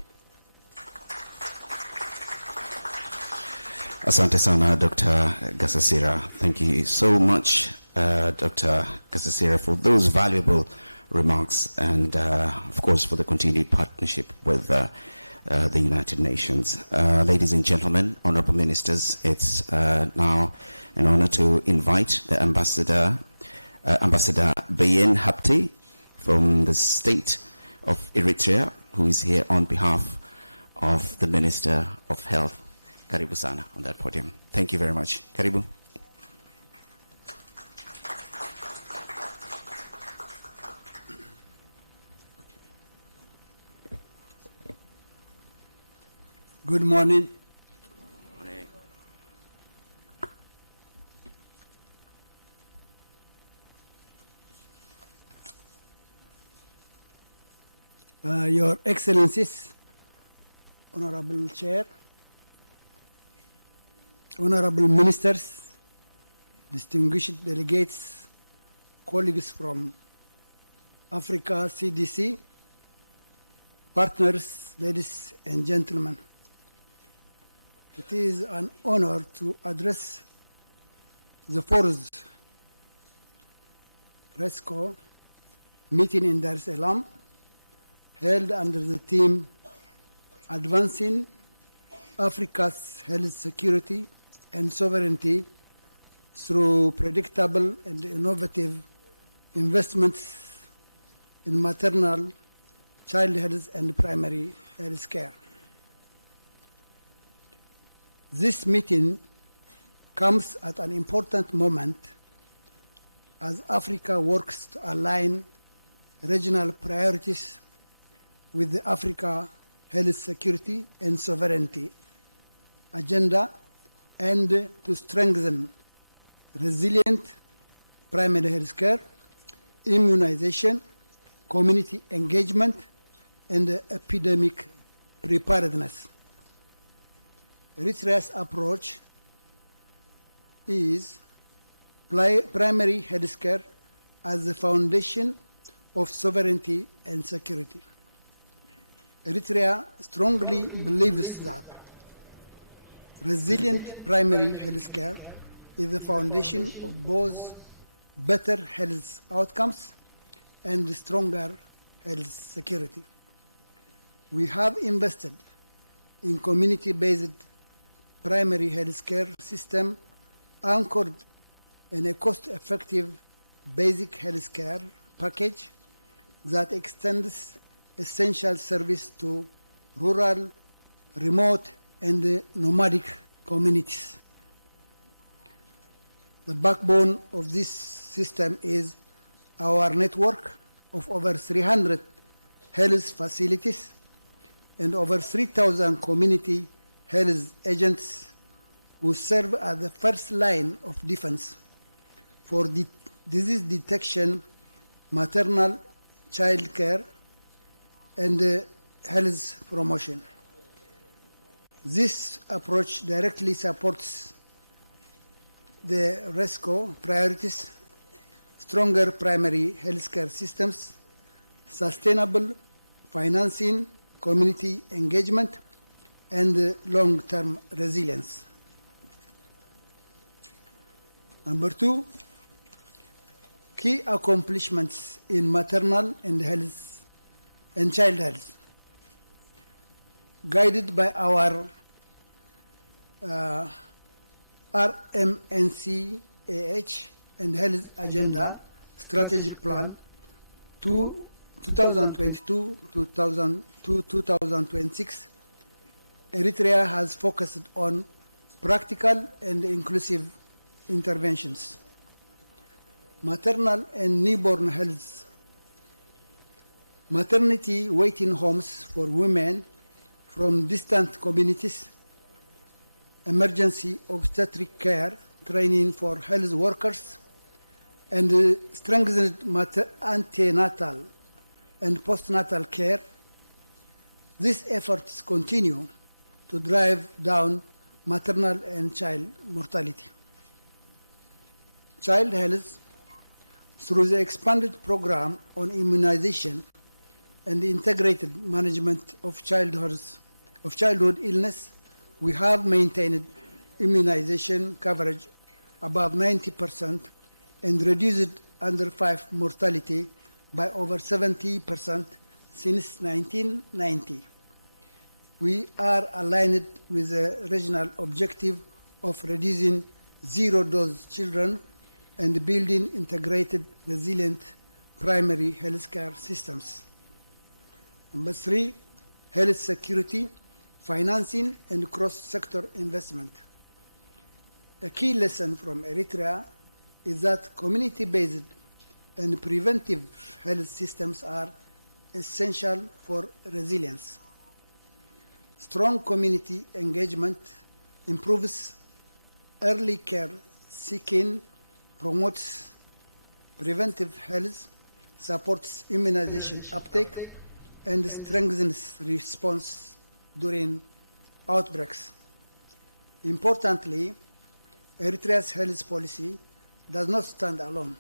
Asante sana, Dr. Gasasira. Thank you so much, Dr. Gasasira, for those valuable remarks and, of course, for the continued partnership with the United Nations. Ladies and gentlemen, honorable ministers, it's now an honor to invite the Ambassador Bayen Hapti from the state of Eritrea, who is here on behalf of the Minister of Health. Karibu sana on that podium. Thank you very much. Karibu. Good morning. Your Excellencies, Honorable Chair, Honorable Ministers, distinguished delegates, colleagues from Africa CDC, partners, ladies and gentlemen. It is an honor to address the fourth ReSCo meeting in Dar es Salaam, held under the theme Advancing Africa's Health Security and Sovereignty through predictable and innovative investments in maternal, child health, and primary health care. This meeting comes at an important moment as Africa works to align regional priorities with the Africa Health Security and Sovereignty agenda and to strengthen resilient primary health care, immunization, community engagement, and epidemic preparedness. Eritrea's approach is primary health care as the foundation of sovereignty and security. Eritrea strongly believes that resilient primary health care is the foundation of both better health outcomes and stronger health security. We have invested in community-based primary health care system anchored in a cost-effective basic health care package that extends essential service to rural, remote, and nomadic communities. The backbone of this system is our network of over 300 health facilities and over 3,000 community health agents who serve as the first line of defense for disease detection, maternal child care, and health promotion. This approach directly supports the ReSCo priorities: stronger primary healthcare systems, sustainable financing, community engagement, and long-term resilience. Number two, key accomplishments in maternal and health and child health. Guided by our RMNCAH and Health Agenda Strategic Plan 2022 to 2026, Eritrea has focused on practical and inclusive interventions. Maternal and newborn health. Maternity waiting homes for women from distant communities, emergency obstetric care training for health workers, and strengthened antenatal and postnatal care. These efforts continue to drive down maternal and child mortality. Child health. Through the expanded program on immunization and integrated management of childhood illness, we have maintained immunization coverage above 90% and reduced under 5 mortality by over 70% since 1990. We are aligned with the regional objective of reducing zero-dose children and building integrated, resilient primary healthcare systems. Number 3, health security, financing, and cross-sector investment. A key lesson from Eritrea is that community-based and preventive health systems are essential for resilience. Strong community engagement improves early care seeking, promotes preventive health, supports immunization uptake, and strengthens response during outbreaks. Importantly, Eritrea's health policy does not stand alone.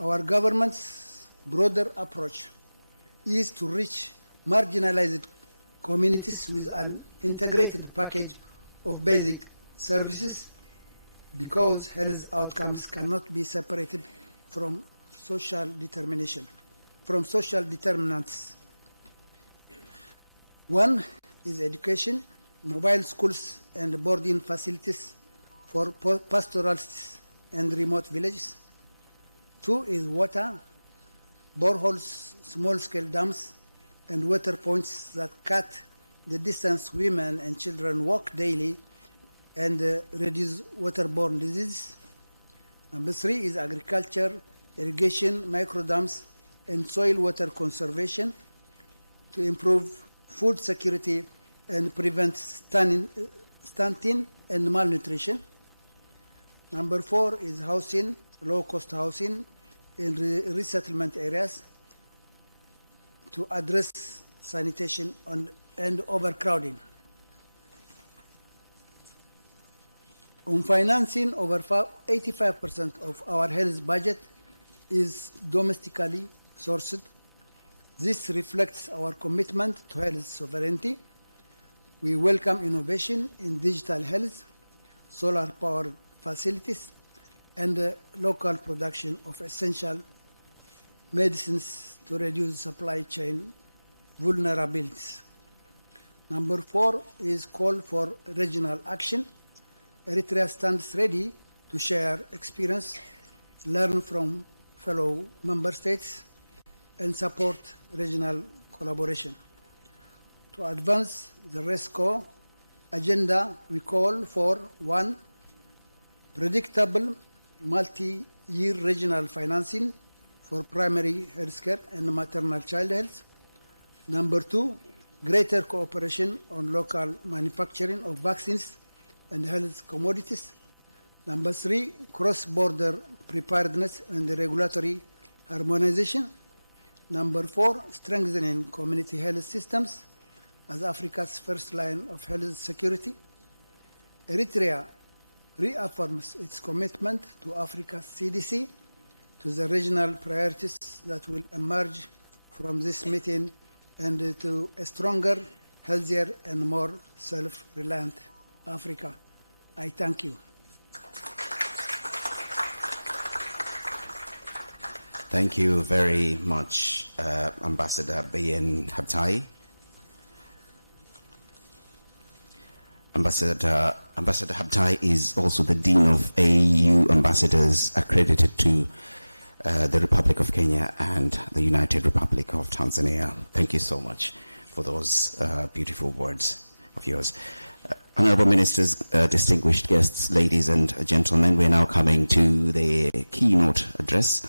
Our government's broader approach is to reach marginalized communities with an integrated package of basic services, because health outcomes cannot be separated from social determinants. One is education, mobile schools and boarding facilities for pastoralists and remote villages. 2 is water, boreholes, small-scale dams, and water points that cut the distance women and children walk daily and reduce waterborne diseases. Number 3 is agriculture, irrigation, microdams, and soil water conservation to improve food security and prevent stunting and malnutrition. Number 4 is housing, low-cost housing in resettlement areas to address sanitation and overcrowding. On financing, over 85% of our health budget is domestically sourced. This reflects our commitment to health sovereignty. We welcome innovation in digital health, solar-powered facilities, and local production of essential medicines to reduce supply chain vulnerabilities. Number 4 is call for regional action. Eritrea stands ready to share experience, learn from fellow member states, and support regional collaboration. To advance the ReSCo agenda, we call for 1, predictable multi-year regional financing for primary healthcare and maternal child health. Number 2, greater cooperation on local manufacturing of vaccines and health commodities. Number 3, cross-border preparedness and regulatory harmonization. Number 4, strengthening community health systems as Africa's first line of health security. Eritrea reaffirms its commitment to Africa's CDC, to the regional priorities that will emerge from this meeting, and to a stronger, healthier, and more self-reliant Africa. I thank you. Thank you very much, Ambassador Bayen Habtai. Ambassador Habtai is also the Dean of AU Ambassadors accredited to the Republic of Kenya and the United Republic of Tanzania. Thank you so much for those beautiful words of yours. Honorable Ministers, distinguished guests, ladies and gentlemen, we're now coming to the keynote address.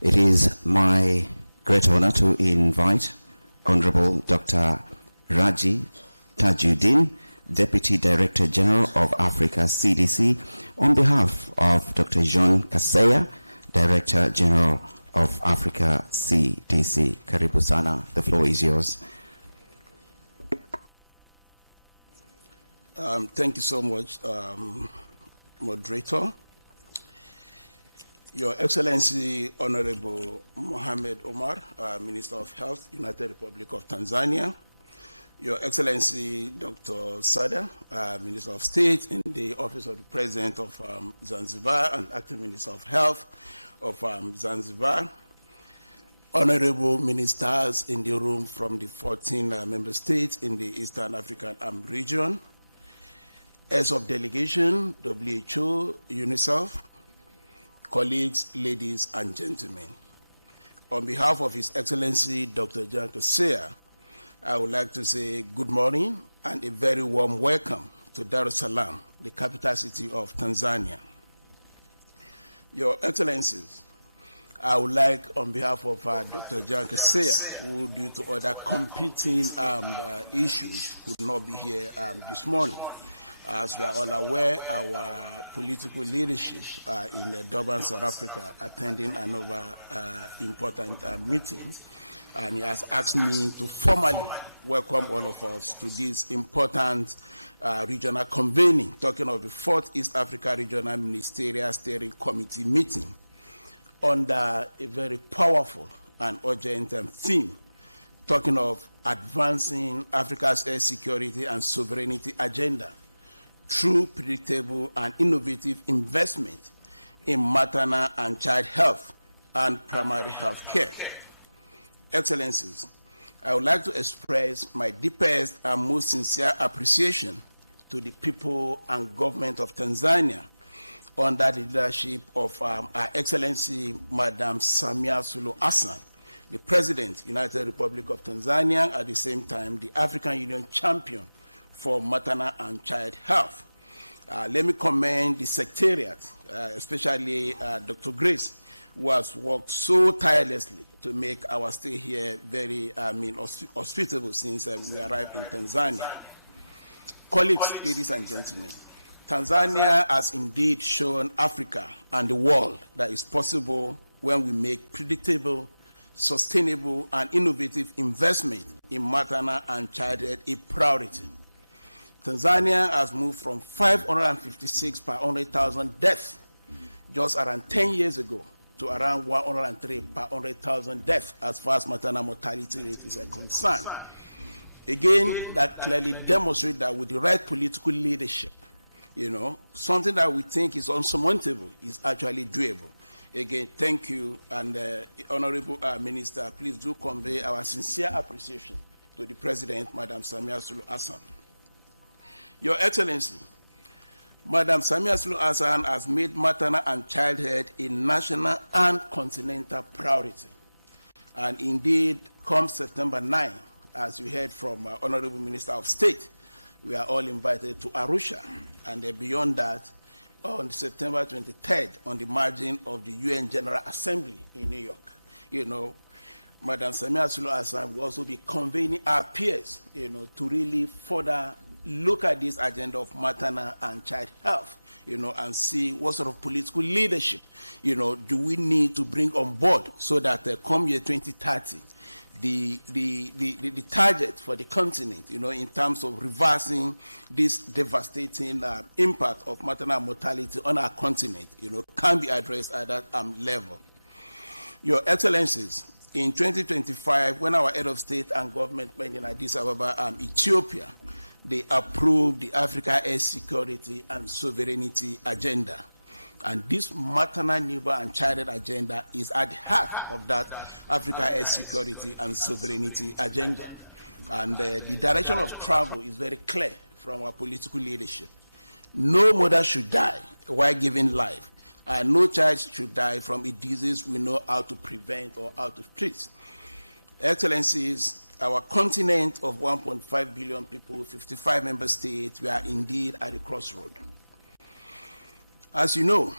It is my great honor to invite Honorable Dr. Raji Tajuddin, Deputy Director General of Africa CDC, on behalf of Dr. Jean Kaseya, Director General of Africa CDC. Karibu sana, the floor is yours. Thank you so much, Moderator. Your Excellency, Honorable Mohamed Omar, Minister of Health, United Republic of Tanzania. Your Excellency, Dr. Sada, Minister of State in the Office of the President of Zanzibar and Acting Minister of Health of Zanzibar. Honorable ministers in the room from the 14 member states in the Eastern African region. Heads of delegation, WHO, UNICEF, colleagues, ladies and gentlemen. On behalf of His Excellency Dr. Jean Kaseya, I would like to say good morning and a very warm welcome to Dar es Salaam, the capital city of Tanzania. Your Excellencies, I would like, on behalf of Dr. Jean Kaseya, who due to other competing issues could not be here this morning. As we are all aware, our political leadership in Durban, South Africa, attending another important meeting, and he has asked me to formally welcome all of us to this important regional convening, talking of the 4th East Africa Regional Ministerial Steering Committee meeting under a very powerful and urgent theme, talking of advancing Africa's air security and sovereignty agenda through predictable and innovative investment in maternal and child health and primary health care. Excellencies, I would like to express my deepest and most sincere appreciation to the people and government of Tanzania under the leadership of Her Excellency Madam Samia Suluhu Hassan, the President, United Republic of Tanzania, at the same time the African Union champion for maternal and child health. Let me commend the Secretariat, especially Dr. Grace, who has worked so tirelessly to make our stay here very hospitable since we arrived in Tanzania. Colleagues, ladies and gentlemen, Tanzania has indeed shown Africa and the world that it's possible when we make predictable, sustainable, and innovative investment in maternal and childhood a priority. Tanzania has moved from 556 per 100,000 deaths just around 10 years ago to around 103 per 100,000 deaths as far as maternal mortality rate is concerned. Again, that clearly demonstrates that with the right political leadership, something that we think is unsurmountable is actually doable. Again, thank you, and Honorable Minister, please do convey our sincere appreciation to the President, Madam Samia Suluhu Hassan. Your Excellency, Madam Samia Suluhu Hassan has made maternal and childhood a national and continental priority. And indeed, come September 9, as you heard from Honorable Minister of State, we are all invited to Arusha. And beyond that, on September 23rd, on the margin of the UN General Assembly in New York, Madam Samia Suluhu Hassan will also be convening our peers, to really further look at this agenda of maternal and child health, and see what sort of political leadership, do we need to bring on board so that come year 2030, the target for the continent, in terms of reversing this devastating impact of maternal mortality on our continent, can be addressed at that level. Your Excellencies, in 2025, when our head of state and government went in Addis Ababa, Ethiopia, they approved the Africa Air Security and Sovereignty Agenda. And this maternal, newborn, and childhood agenda is at the heart of that Africa Air Security and Sovereignty Agenda. And the direction of travel is very clear from our political leadership. No mother should die while giving life, and no child should die from a disease we know how to prevent or how to treat. Excellencies, our continent of 1.5 billion people, 55 member states, we are indeed at a crossroad. As you know,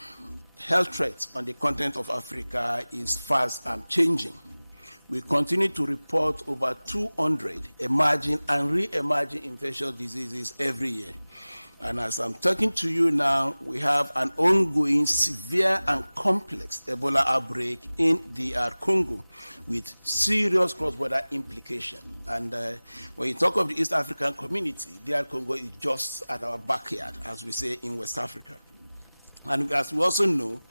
health threats on the continent of Africa is fast changing. We continue to report over 200 emerging and re-emerging infectious diseases every year. And as I'm talking to you now, we have an ongoing severe and complex Ebola outbreak in DR Congo with serious cross-border implication. And when you talk of the East African community, DR Congo is just at our backyard, as we say in West Africa. And as we also know,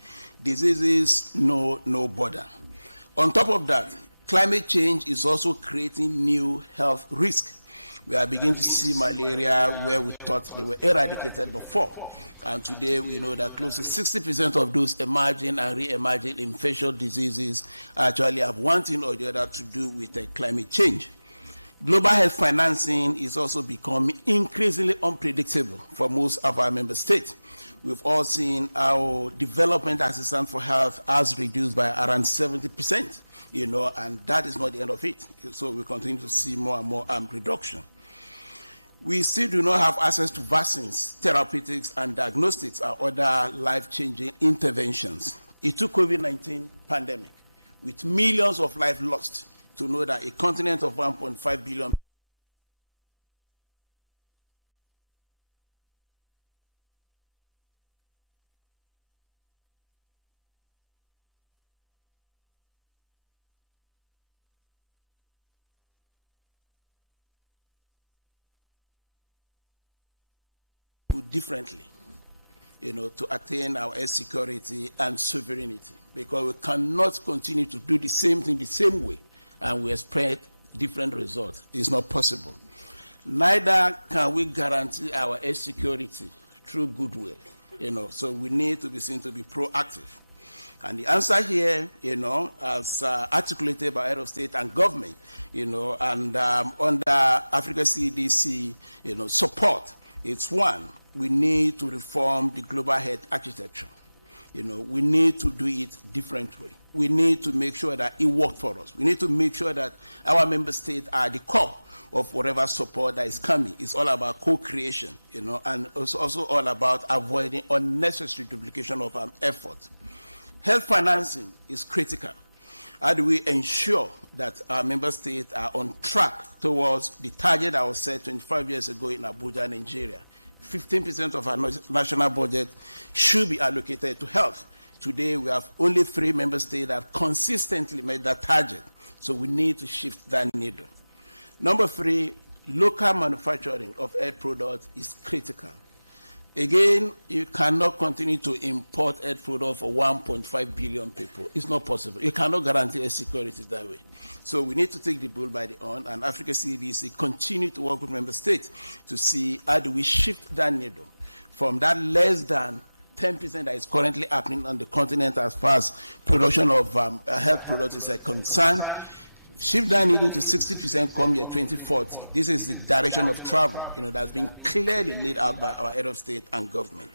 diseases know no border. On top of that, climate change is also creating new health risks. We are beginning to see malaria where we thought they were eradicated before. And today we know that close to 60% of those emerging and re-emerging infectious diseases actually have one thing or the other to do with climate change. Global health financing is also becoming increasingly unpredictable for most of our member states. We've all seen how development assistance for health has reduced by around 70%, and that is not the end of it. So we continue to see more and more reduction. We still do not have access to vaccines, therapeutics, and diagnostics or other life-changing interventions. It took COVID-19 pandemic with millions of lives lost to know that a continent of 1.5 billion differently, to attain our air security and sovereignty, because we cannot continue to do the same thing the same way and we expect different results. It's not possible. Neither can we guarantee our air security through goodwill, so we need to be seen to be proactive. And the answer here, as articulated by head of state and government, and under Africa CDC, support, it's one, we need to reform the global health architecture. We need to do it differently. We need to make sure that it works for us. We need to make sure that our member states are the core of whatever support that is coming. It's all about co-creation, and it's also all about avoiding unnecessary duplication of effort. Health financing is critical. How do we ensure that our member states are on track towards the target that was set 25 years ago in Abuja, Nigeria? 15% of our national budget should be allocated to health. Today, we have only 3 member states that consistently made that target. So we need to shift that needle. Number 3, local manufacturing of health products is critical. Again, you cannot continue to import health products for 1.5 billion people. It's not possible. You cannot guarantee a security that way. So we need to take the bull by the horn, and Africa CDC continue to work with member states to see how do we shift that needle from that less than 10% that is currently happening on the continent as far as production of health products is concerned. Shift that needle to 60% come year 2040. This is the direction of travel, that's been clearly laid out by our head of state and government.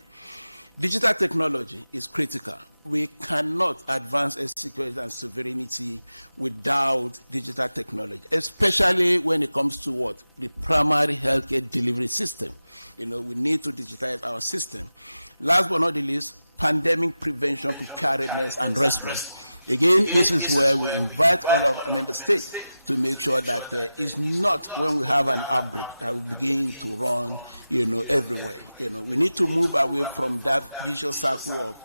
Digital technology is critical. We cannot advance security and sovereignty without digital technology, especially when it comes to the primary healthcare delivery system. We need to digitize our system. Last but not the least, pandemic prevention, preparedness, and response. Again, this is where we invite all of our member states to make sure that it's not when we have an outbreak that we begin to run, everywhere. We need to move away from that vicious cycle of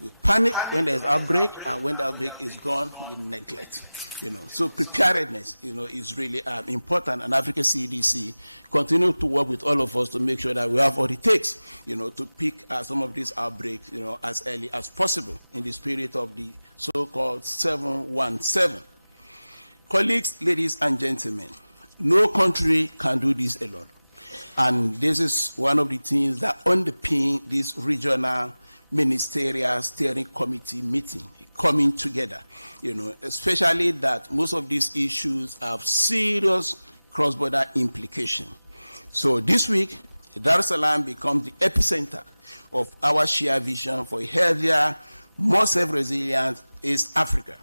we panic when there's outbreak, and when the outbreak is gone, we neglect. So preparedness, is really important, and Africa CDC continue to work with all of us to make sure that we have what it takes, to pick some of these outbreaks, as early as possible in the spirit of the so-called 717. Colleagues, ladies and gentlemen, no country can do this alone. And this is one of the things that underpin this regional ministerial steering committee meeting coming together, especially that most of these issues have serious cross-border implication. So this week, Dar es Salaam becomes the epicenter of our shared vision for a healthier, more self-resilient East Africa.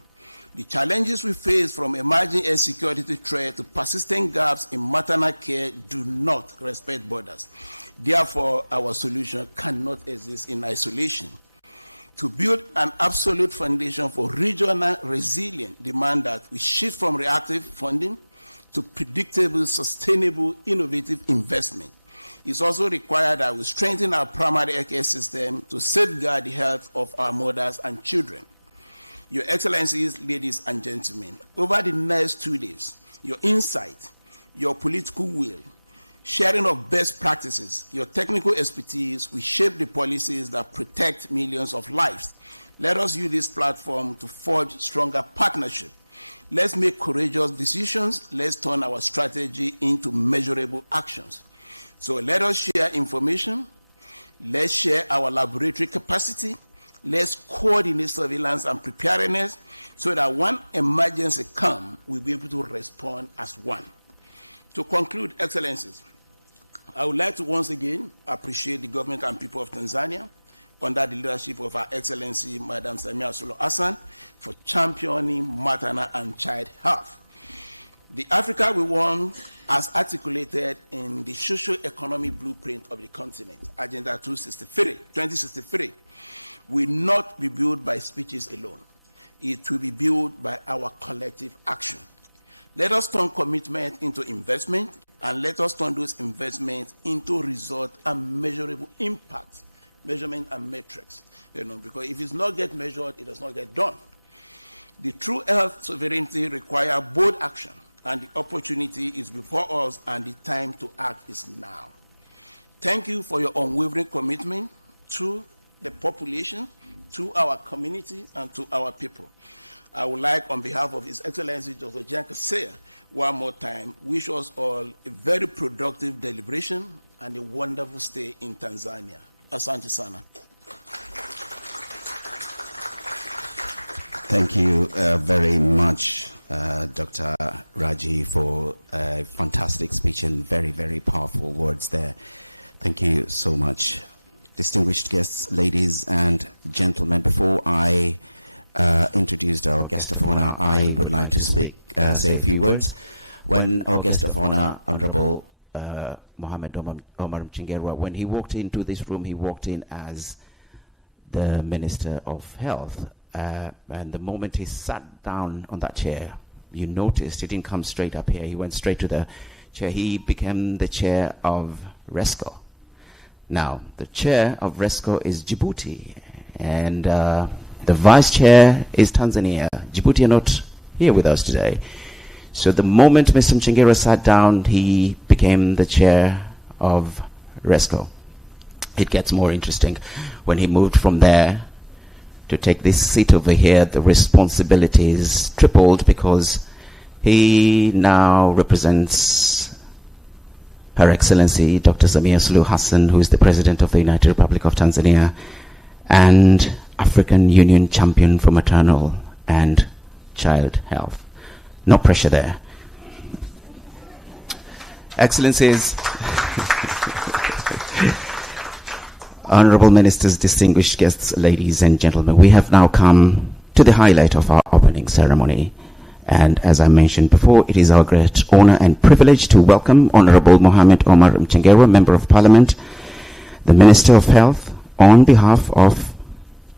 The challenges we face, from emerging air security threat to persistent gaps in maternal care, do not respect borders. Therefore, our solution cannot exist in isolation. To build an absolute foundation for regional resilience demands that we shift from reactive funding to predictable, sustainable, innovative investment. It's also required that we strengthen our primary care system to safeguard the health of our mothers and children. Your Excellencies, ladies and gentlemen, over the next 2 days, your insight, your political will, sharing of best practices, your technical expertise will shape the policies that protect millions of lives. Let us use this platform to forge stronger partnerships. Let's make courageous decisions. Let's turn our strategy into measurable actions. So let us share information. Let's share our laboratory capacity. Let's coordinate surveillance and preparedness so that when emergency comes, we'll be able to respond as one. To conclude, Excellencies, I would like to once again appreciate the government and people of Tanzania under the leadership of Her Excellency Madam Samia Suluhu Hassan for championing maternal and child health. The Africa we want, as articulated in the socio-economic blueprint of the continent, Agenda 2063, will not be built by speeches alone. It will be built by our collective action. Let us turn commitment into investment, and let us turn those investments into result and measurable impact, measurement and metrics. Because if it's not get measured, it does not get done. The true health sovereignty requires bold action, and the opportunity is before us, and the time to act is now. Thank you for your unwavering commitment to the population, to our community, and to our people. I would like, on behalf of His Excellency Dr. Jan Kaseya, one more time, wish us all a very productive deliberation and a wonderful stay in Tanzania. Asante sana. Thank you very much, Dr. Raji, for a fantastic speech and very, very powerful words there. Thank you so much. Distinguished guests, ladies and gentlemen, before I introduce our guest of honor, I would like to say a few words. When our guest of honor, Honorable Mohamed Omar Mchengerwa, when he walked into this room, he walked in as the Minister of Health. And the moment he sat down on that chair, you noticed he didn't come straight up here. He went straight to the chair. He became the chair of ReSCo. Now, the chair of ReSCo is Djibouti, and the vice chair is Tanzania. Djibouti are not here with us today. So the moment Mr. Mchengerwa sat down, he became the chair of ReSCo. It gets more interesting. When he moved from there to take this seat over here, the responsibilities tripled because he now represents Her Excellency Dr. Samia Suluhu Hassan, who is the President of the United Republic of Tanzania and African Union Champion for Maternal and Child Health. No pressure there. Excellencies, honorable ministers, distinguished guests, ladies and gentlemen, we have now come to the highlight of our opening ceremony. And as I mentioned before, it is our great honor and privilege to welcome Honorable Mohamed Omar Mchengerwa, Member of Parliament, the Minister of Health, on behalf of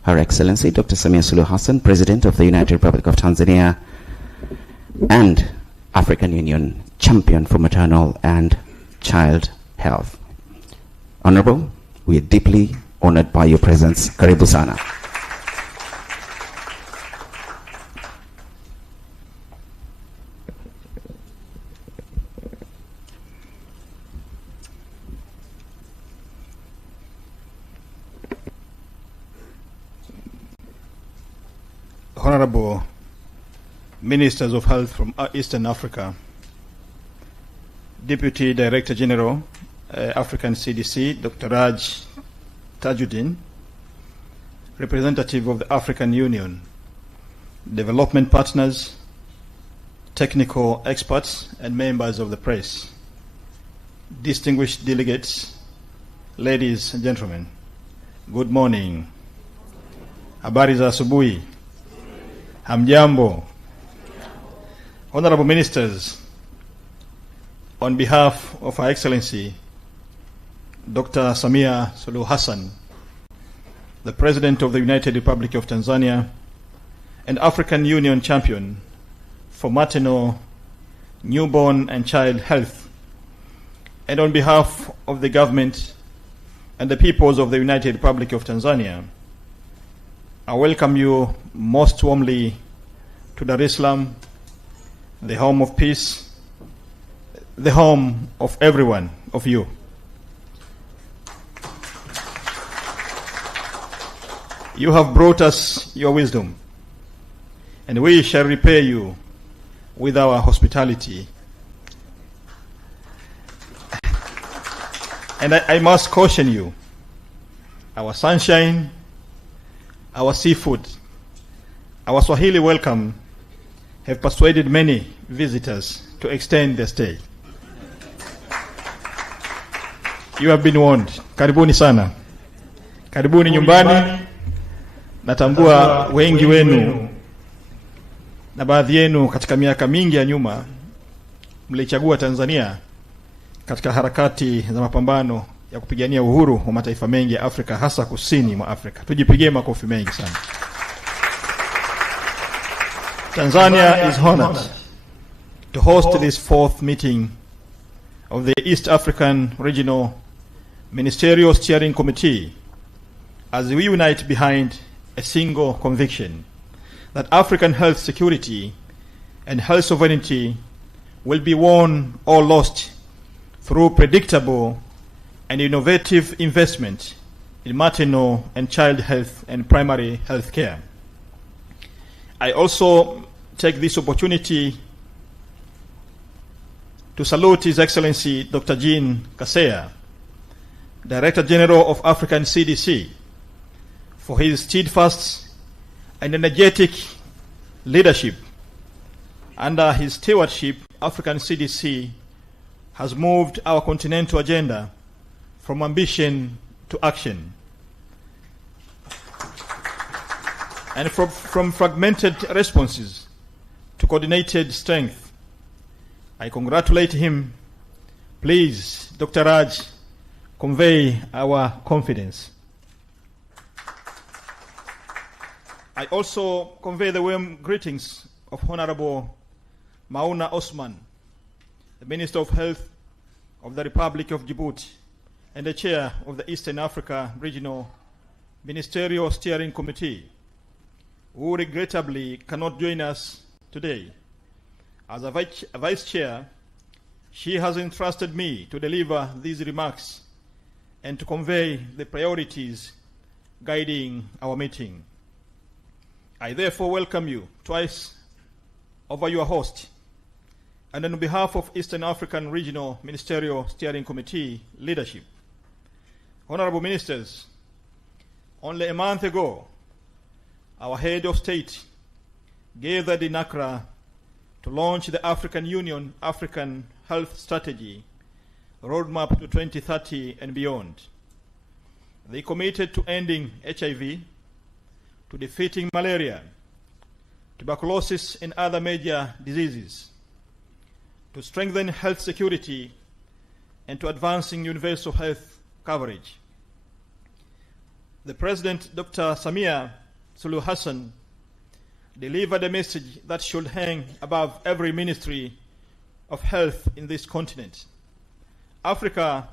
Her Excellency Dr. Samia Suluhu Hassan, President of the United Republic of Tanzania, and African Union Champion for Maternal and Child Health. Honorable, we are deeply honored by your presence. Karibu sana. Honorable Ministers of Health from Eastern Africa, Deputy Director General, African CDC, Dr. Raj Tajuddin, representative of the African Union, development partners, technical experts, and members of the press, distinguished delegates, ladies and gentlemen, good morning. Habari za asubuhi. Hamjambo. Honorable Ministers, on behalf of Her Excellency Dr. Samia Suluhu Hassan, the President of the United Republic of Tanzania and African Union Champion for Maternal, Newborn and Child Health, and on behalf of the government and the peoples of the United Republic of Tanzania, I welcome you most warmly to Dar es Salaam, the home of peace, the home of every one of you. You have brought us your wisdom, and we shall repay you with our hospitality. And I must caution you, our sunshine, our seafood, our Swahili welcome have persuaded many visitors to extend their stay. You have been warned. Karibuni sana. Karibuni nyumbani. Natambua wengi wenu na baadhi yenu katika miaka mingi ya nyuma mlichagua Tanzania katika harakati za mapambano ya kupigania uhuru wa mataifa mengi ya Afrika, hasa kusini mwa Afrika. Tujipigie makofi mengi sana. Tanzania is honored to host this fourth meeting of the East African Regional Ministerial Steering Committee as we unite behind a single conviction that African health security and health sovereignty will be won or lost through predictable and innovative investment in maternal and child health and primary health care. I also take this opportunity to salute His Excellency Dr. Jean Kaseya, Director General of African CDC, for his steadfast and energetic leadership. Under his stewardship, African CDC has moved our continental agenda from ambition to action, and from fragmented responses to coordinated strength. I congratulate him. Please, Dr. Raj, convey our confidence. I also convey the warm greetings of Honorable Mauna Osman, the Minister of Health of the Republic of Djibouti and the Chair of the Eastern Africa Regional Ministerial Steering Committee, who regrettably cannot join us today. As a Vice Chair, she has entrusted me to deliver these remarks and to convey the priorities guiding our meeting. I therefore welcome you twice over your host, and on behalf of Eastern African Regional Ministerial Steering Committee leadership. Honorable Ministers, only a month ago, our head of state gathered in Accra to launch the African Union African Health Strategy, Roadmap to 2030 and beyond. They committed to ending HIV, to defeating malaria, tuberculosis and other major diseases, to strengthen health security, and to advancing universal health coverage. The President, Dr. Samia Suluhu Hassan, delivered a message that should hang above every ministry of health in this continent. Africa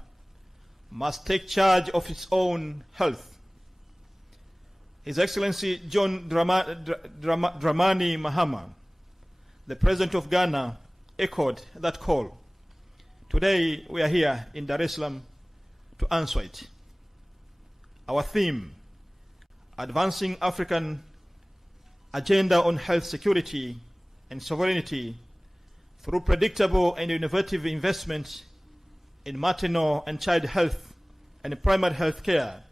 must take charge of its own health. His Excellency John Dramani Mahama, the President of Ghana, echoed that call. Today we are here in Dar es Salaam to answer it. Our theme, Advancing African Agenda on Health Security and Sovereignty through predictable and innovative investment in maternal and child health and primary health care,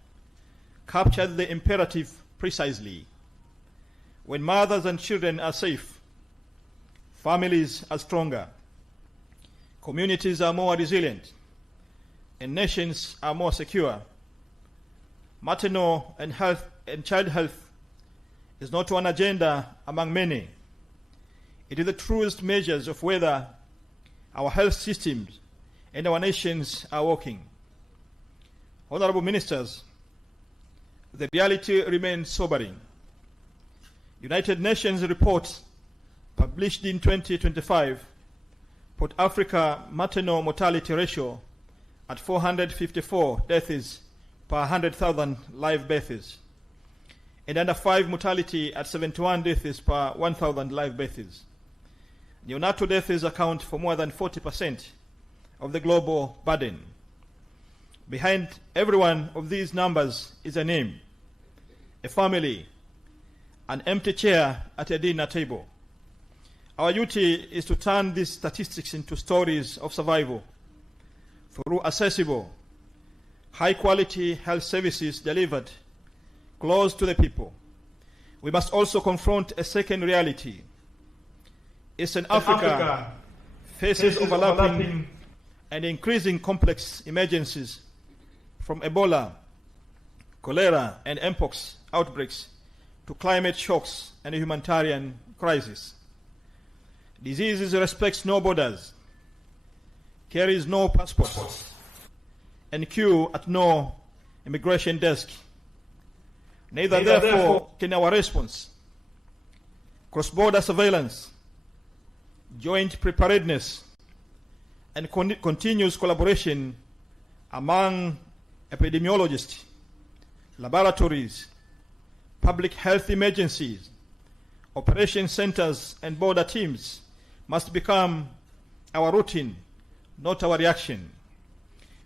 captured the imperative precisely. When mothers and children are safe, families are stronger, communities are more resilient, and nations are more secure. Maternal and child health is not one agenda among many. It is the truest measures of whether our health systems and our nations are working. Honorable Ministers, the reality remains sobering. United Nations report published in 2025 put Africa maternal mortality ratio at 454 deaths per 100,000 live births, and under 5 mortality at 71 deaths per 1,000 live births. Neonatal deaths account for more than 40% of the global burden. Behind every one of these numbers is a name, a family, an empty chair at a dinner table. Our duty is to turn these statistics into stories of survival through accessible, high-quality health services delivered close to the people. We must also confront a second reality. Eastern Africa faces overlapping and increasing complex emergencies from Ebola, cholera, and mpox outbreaks to climate shocks and a humanitarian crisis. Diseases respects no borders, carries no passports, and queue at no immigration desk. Neither therefore can our response. Cross-border surveillance, joint preparedness, and continuous collaboration among epidemiologists, laboratories, public health emergencies, operation centers, and border teams must become our routine, not our reaction.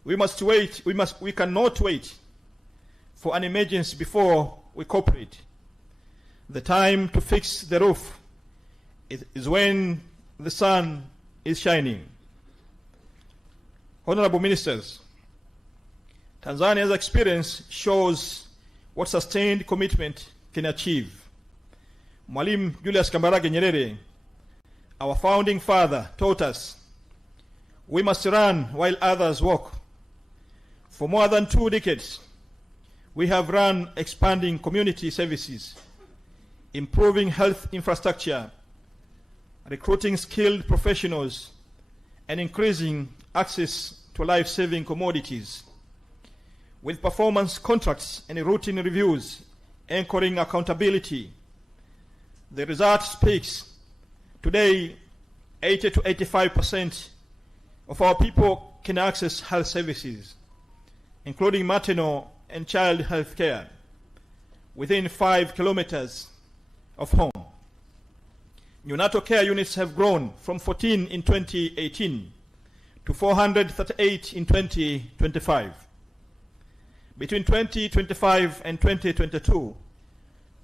We cannot wait for an emergency before we cooperate. The time to fix the roof is when the sun is shining. Honorable Ministers, Tanzania's experience shows what sustained commitment can achieve. Mwalimu Julius Kambarage Nyerere, our founding father, taught us we must run while others walk. For more than 2 decades, we have run expanding community services, improving health infrastructure, recruiting skilled professionals, and increasing access to life-saving commodities. With performance contracts and routine reviews anchoring accountability, the result speaks. Today, 80 to 85% of our people can access health services, including maternal and child health care, within 5 kilometers of home. Neonatal care units have grown from 14 in 2018 to 438 in 2025. Between 2025 and 2022,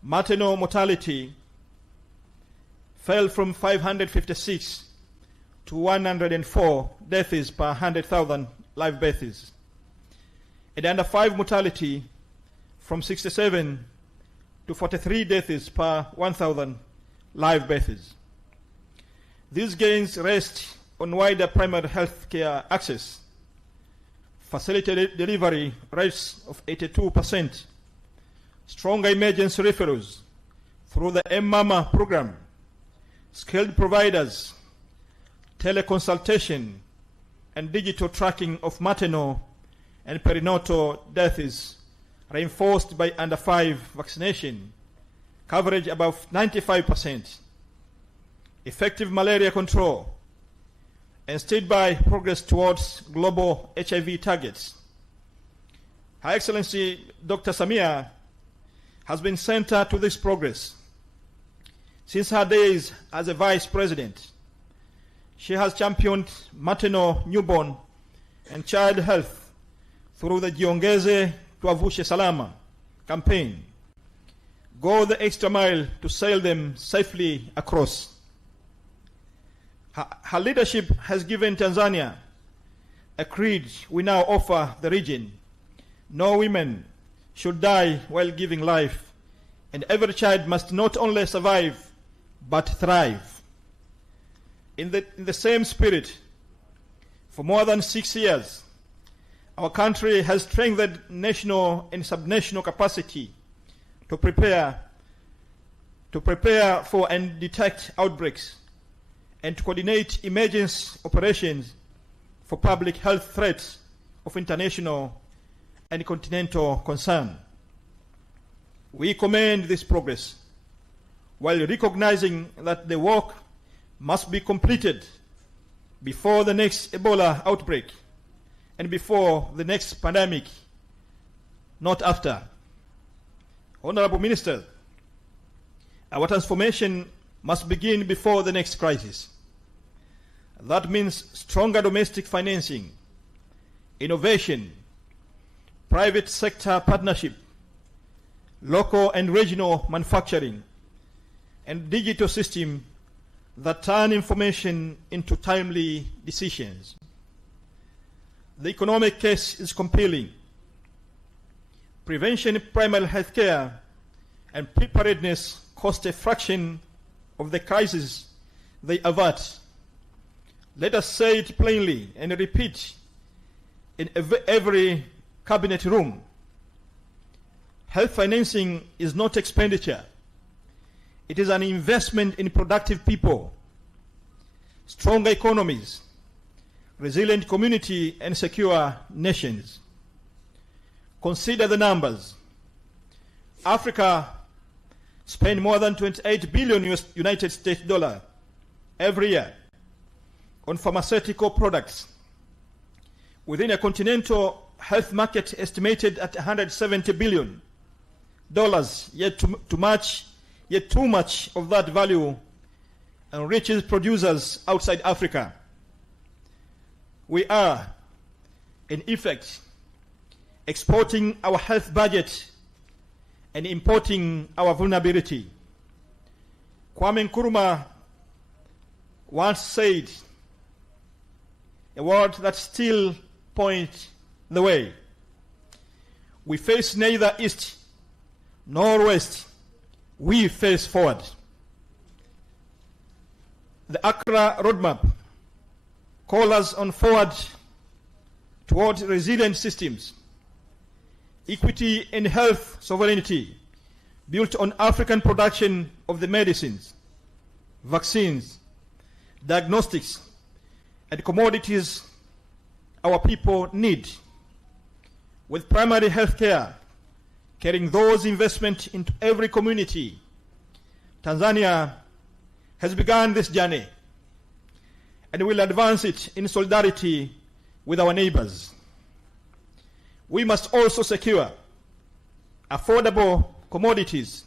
maternal mortality fell from 556 to 104 deaths per 100,000 live births, and under 5 mortality from 67 to 43 deaths per 1,000 live births. These gains rest on wider primary health care access, facilitated delivery rates of 82%, stronger emergency referrals through the M-Mama program, skilled providers, teleconsultation, and digital tracking of maternal and perinatal deaths, reinforced by under 5 vaccination, coverage above 95%, effective malaria control, and steered by progress towards global HIV targets. Her Excellency Dr. Samia has been central to this progress. Since her days as a Vice President, she has championed maternal, newborn, and child health through the Jiongeze Tuavushe Salama campaign. Go the extra mile to sail them safely across. Her leadership has given Tanzania a creed we now offer the region. No women should die while giving life, and every child must not only survive, but thrive. In the same spirit, for more than 6 years, our country has strengthened national and subnational capacity to prepare for and detect outbreaks, and to coordinate emergency operations for public health threats of international and continental concern. We commend this progress, while recognizing that the work must be completed before the next Ebola outbreak and before the next pandemic, not after. Honorable Minister, our transformation must begin before the next crisis. That means stronger domestic financing, innovation, private sector partnership, local and regional manufacturing, and digital system that turn information into timely decisions. The economic case is compelling. Prevention, primary health care, and preparedness cost a fraction of the crisis they avert. Let us say it plainly and repeat in every cabinet room. Health financing is not expenditure. It is an investment in productive people, stronger economies, resilient community, and secure nations. Consider the numbers. Africa spends more than 28 billion United States dollars every year on pharmaceutical products, within a continental health market estimated at $170 billion, yet too much of that value enriches producers outside Africa. We are, in effect, exporting our health budget and importing our vulnerability. Kwame Nkrumah once said a word that still points the way. We face neither east nor west. We face forward. The Accra Roadmap calls us on forward towards resilient systems, equity and health sovereignty built on African production of the medicines, vaccines, diagnostics, and commodities our people need, with primary health care carrying those investments into every community. Tanzania has begun this journey and will advance it in solidarity with our neighbors. We must also secure affordable commodities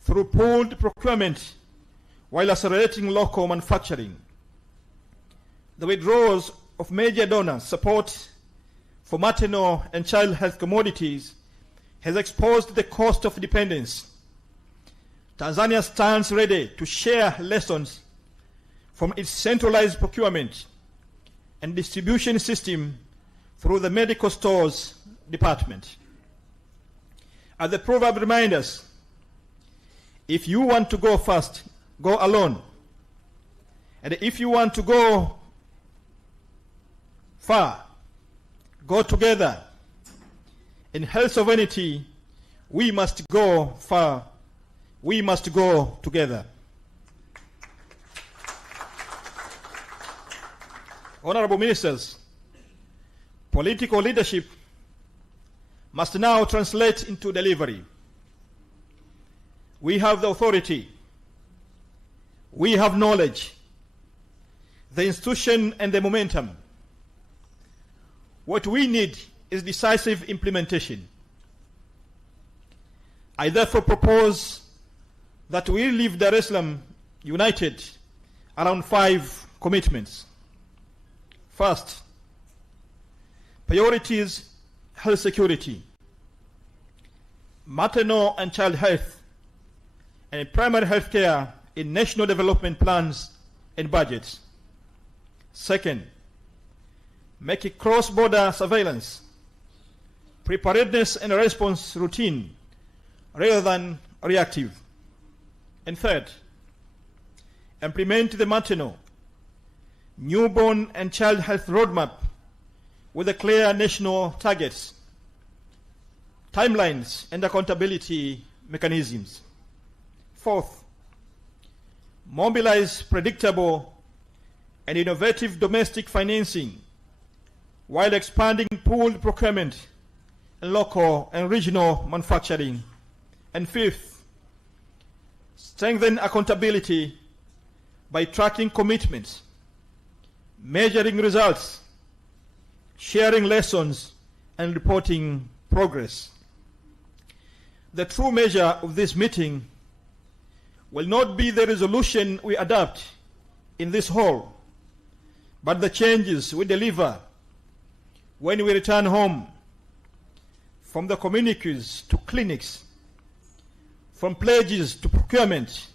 through pooled procurement while accelerating local manufacturing. The withdrawals of major donors' support for maternal and child health commodities has exposed the cost of dependence. Tanzania stands ready to share lessons from its centralized procurement and distribution system through the medical stores department. As the proverb reminds us, if you want to go fast, go alone. And if you want to go far, go together. In health sovereignty, we must go far. We must go together. Honorable Ministers, political leadership must now translate into delivery. We have the authority. We have knowledge, the institution, and the momentum. What we need is decisive implementation. I therefore propose that we leave Dar es Salaam united around 5 commitments. First, priorities: health security, maternal and child health, and primary health care in national development plans and budgets. Second, make cross-border surveillance, preparedness and response routine rather than reactive. And third, implement the maternal, newborn and child health roadmap with a clear national targets, timelines, and accountability mechanisms. Fourth, mobilize predictable and innovative domestic financing while expanding pooled procurement and local and regional manufacturing. And fifth, strengthen accountability by tracking commitments, measuring results, sharing lessons, and reporting progress. The true measure of this meeting will not be the resolution we adopt in this hall, but the changes we deliver when we return home, from the communiques to clinics, from pledges to procurement,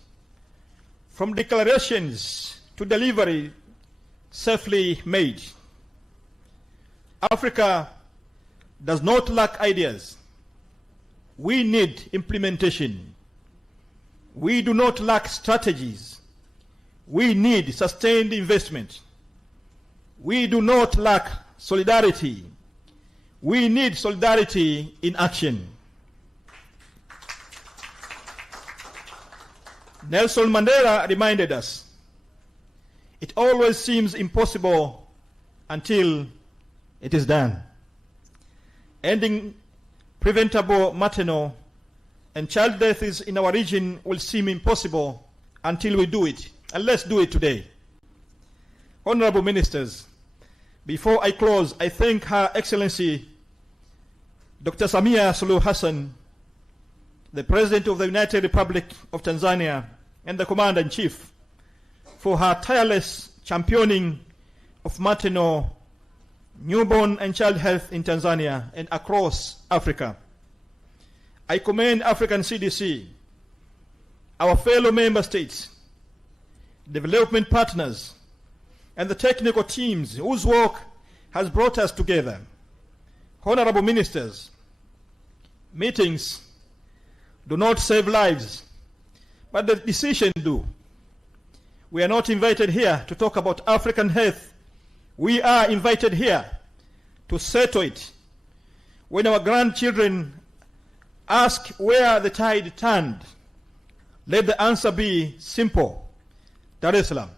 from declarations to delivery safely made. Africa does not lack ideas. We need implementation. We do not lack strategies. We need sustained investment. We do not lack solidarity. We need solidarity in action. Nelson Mandela reminded us, it always seems impossible until it is done. Ending preventable maternal and child deaths in our region will seem impossible until we do it. And let's do it today. Honorable Ministers, before I close, I thank Her Excellency Dr. Samia Suluhu Hassan, the President of the United Republic of Tanzania and the Commander-in-Chief, for her tireless championing of maternal, newborn and child health in Tanzania and across Africa. I commend African CDC, our fellow member states, development partners, and the technical teams whose work has brought us together. Honorable Ministers, meetings do not save lives, but the decisions do. We are not invited here to talk about African health. We are invited here to settle it. when our grandchildren ask where the tide turned, let the answer be simple: Dar es Salaam.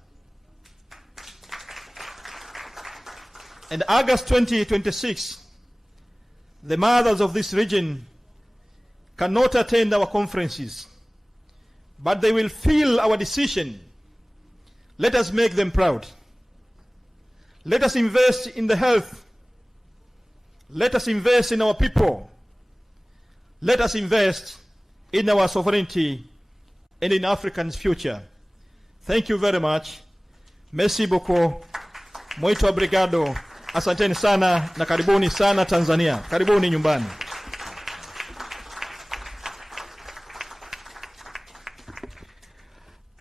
And August 2026, the mothers of this region cannot attend our conferences, but they will feel our decision. Let us make them proud. Let us invest in the health. Let us invest in our people. Let us invest in our sovereignty and in Africans' future. Thank you very much. Merci beaucoup. Muito obrigado. Asanteni sana na karibuni sana Tanzania. Karibuni nyumbani.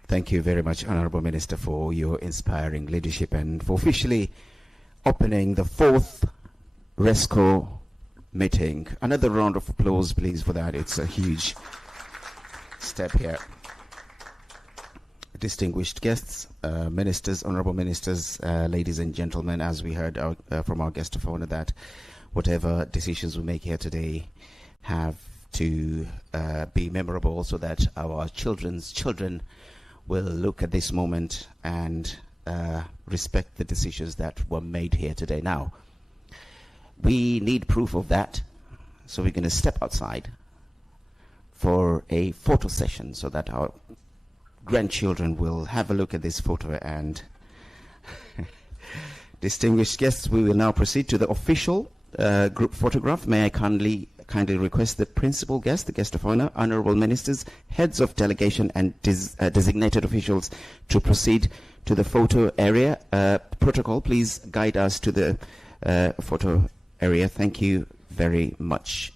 Thank you very much, Honorable Minister, for your inspiring leadership and for officially opening the 4th ReSCo meeting. Another round of applause, please, for that. It's a huge step here. Distinguished guests, ministers, honorable ministers, ladies and gentlemen, as we heard from our guest of honor, that whatever decisions we make here today have to be memorable so that our children's children will look at this moment and respect the decisions that were made here today. Now, we need proof of that, so we're going to step outside for a photo session so that our grandchildren will have a look at this photo. And distinguished guests, we will now proceed to the official group photograph. May I kindly request the principal guest, the guest of honor, honorable ministers, heads of delegation and designated officials to proceed to the photo area. Protocol, please guide us to the photo area. Thank you very much.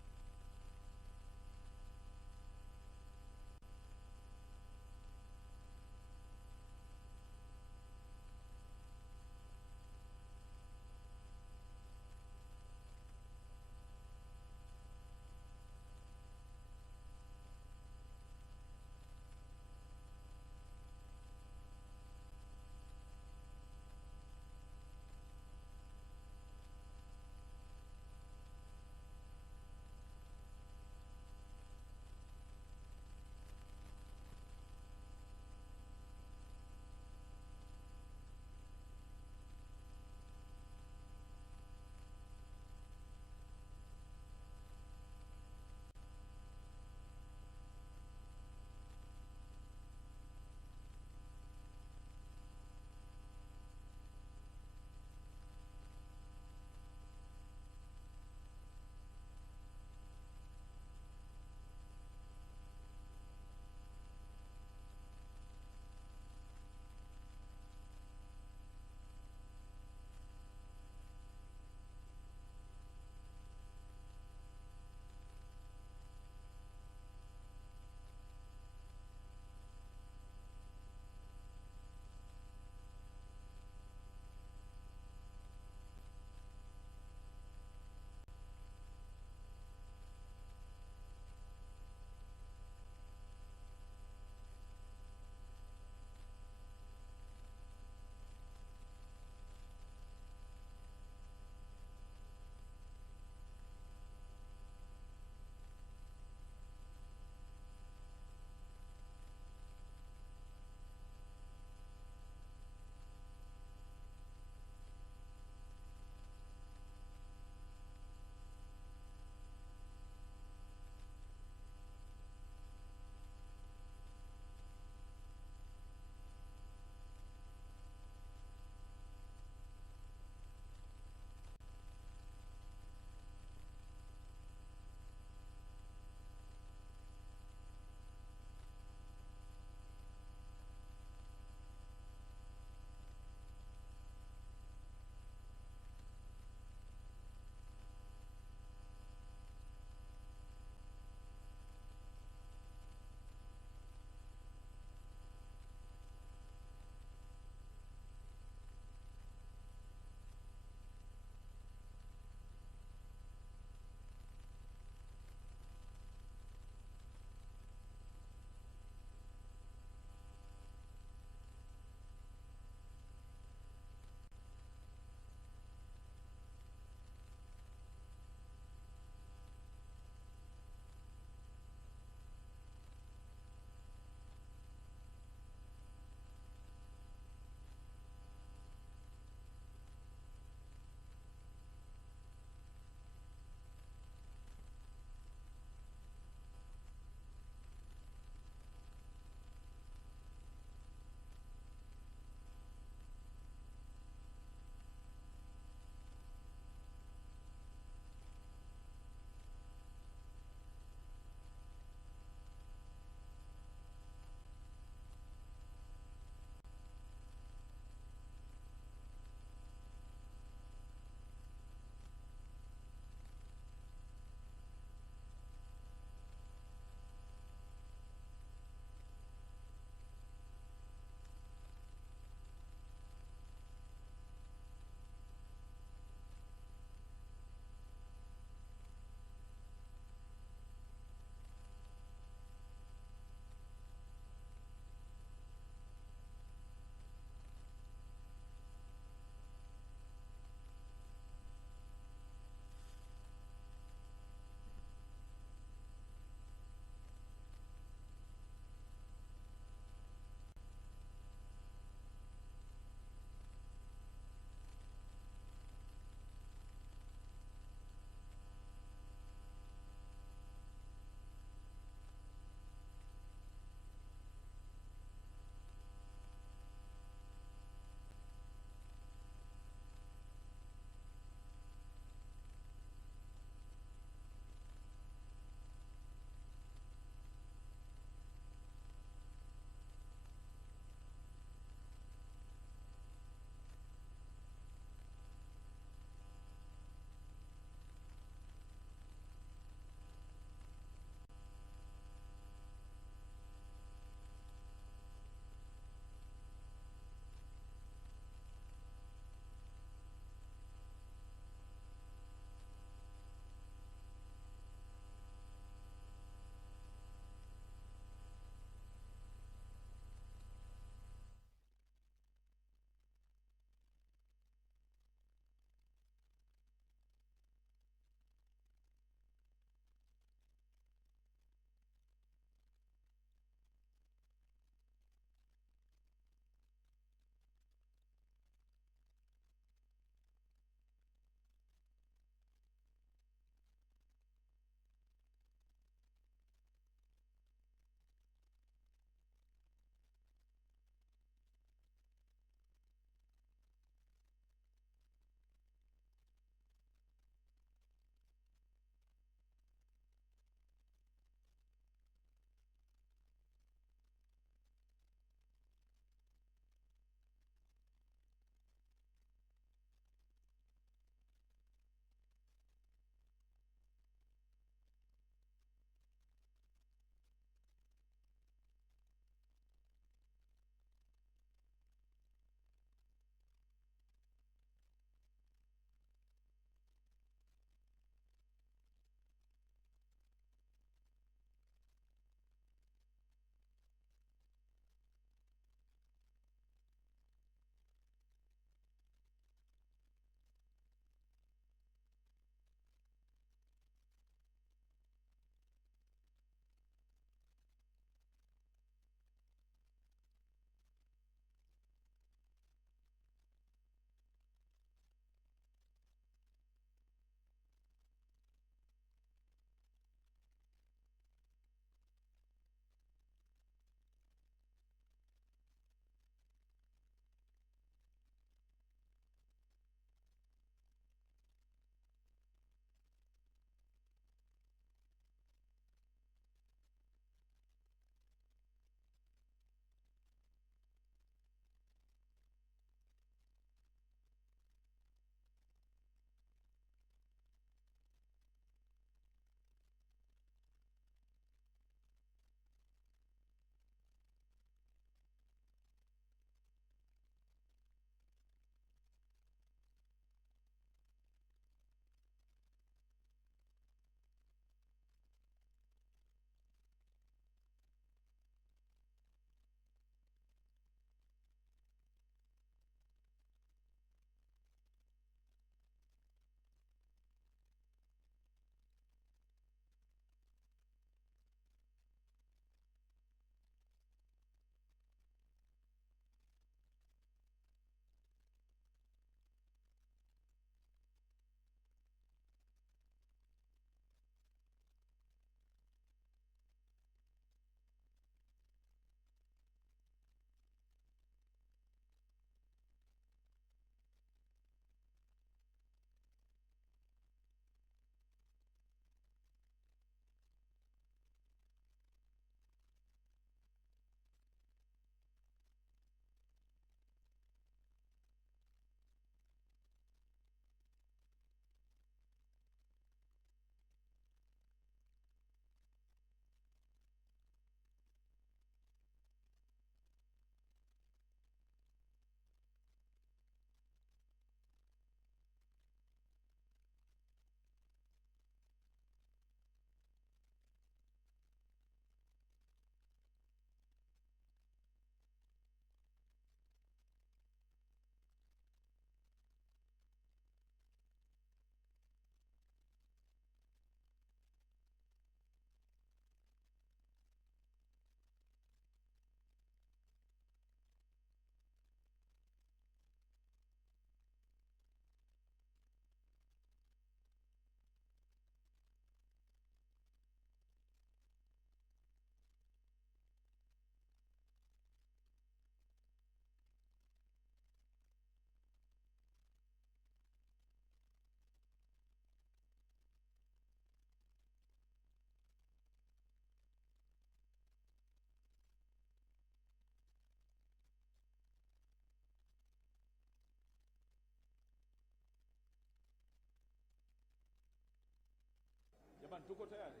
Jamani, tuko tayari?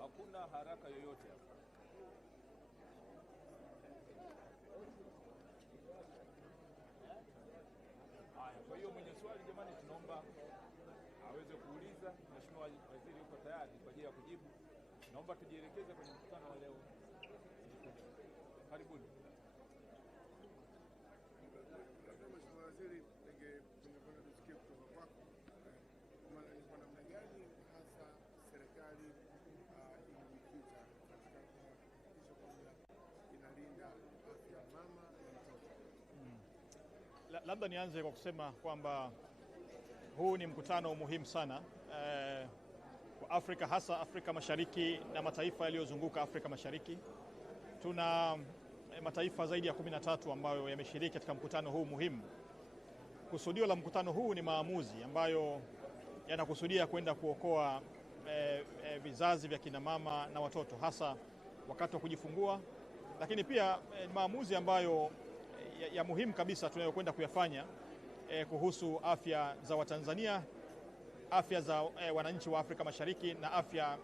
Hakuna haraka yoyote hapa. Haya, kwa hiyo mwenye swali jamani, tunaomba aweze kuuliza. Mheshimiwa Waziri yuko tayari kwa ajili ya kujibu. Naomba tujielekeze kwenye mkutano wa leo. Karibuni. Mheshimiwa Waziri, ningependa tusikie kutoka kwako maana ni kwa namna gani hasa serikali imejikita katika kuhakikisha kwamba inalinda afya ya mama na mtoto. Labda nianze kwa kusema kwamba huu ni mkutano muhimu sana kwa Afrika, hasa Afrika Mashariki na mataifa yaliyozunguka Afrika Mashariki. Tuna mataifa zaidi ya 13 ambayo yameshiriki katika mkutano huu muhimu. Kusudio la mkutano huu ni maamuzi ambayo yanakusudia kwenda kuokoa vizazi vya kina mama na watoto, hasa wakati wa kujifungua, lakini pia maamuzi ambayo ya muhimu kabisa tunayokwenda kuyafanya kuhusu afya za Watanzania, afya za wananchi wa Afrika Mashariki na afya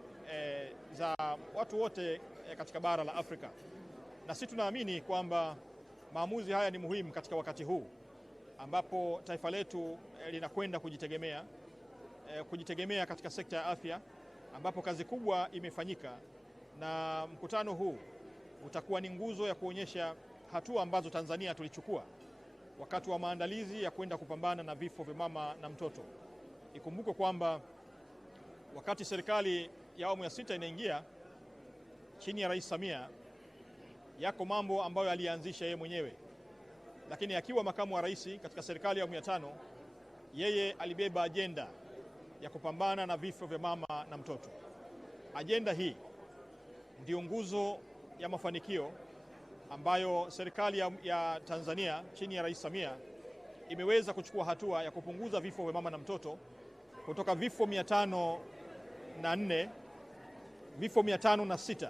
za watu wote katika bara la Afrika. Na sisi tunaamini kwamba maamuzi haya ni muhimu katika wakati huu ambapo taifa letu linakwenda kujitegemea katika sekta ya afya, ambapo kazi kubwa imefanyika, na mkutano huu utakuwa ni nguzo ya kuonyesha hatua ambazo Tanzania tulichukua wakati wa maandalizi ya kwenda kupambana na vifo vya mama na mtoto. Ikumbuke kwamba wakati serikali ya awamu ya 6 inaingia chini ya Rais Samia, yako mambo ambayo alianzisha yeye mwenyewe, lakini akiwa makamu wa rais katika serikali ya awamu ya 5, yeye alibeba ajenda ya kupambana na vifo vya mama na mtoto. Ajenda hii ndio nguzo ya mafanikio ambayo serikali ya Tanzania chini ya Rais Samia imeweza kuchukua hatua ya kupunguza vifo vya mama na mtoto kutoka vifo 506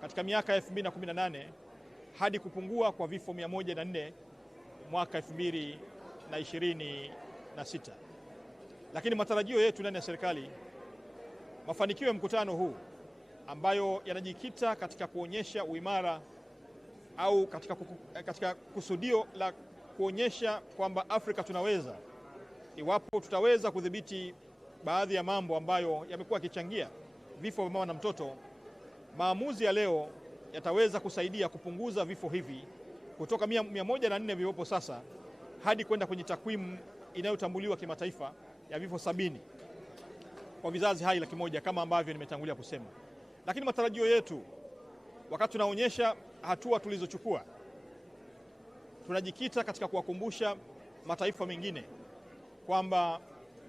katika miaka ya 2018 hadi kupungua kwa vifo 104 mwaka 2026. Lakini matarajio yetu ndani ya serikali, mafanikio ya mkutano huu ambayo yanajikita katika kuonyesha uimara au katika kusudio la kuonyesha kwamba Afrika tunaweza, iwapo tutaweza kudhibiti baadhi ya mambo ambayo yamekuwa yakichangia vifo vya mama na mtoto. Maamuzi ya leo yataweza kusaidia kupunguza vifo hivi kutoka 104 vilivyopo sasa hadi kwenda kwenye takwimu inayotambuliwa kimataifa ya vifo 70 kwa vizazi hai 100 kama ambavyo nimetangulia kusema. Lakini matarajio yetu wakati tunaonyesha hatua tulizochukua, tunajikita katika kuwakumbusha mataifa mengine kwamba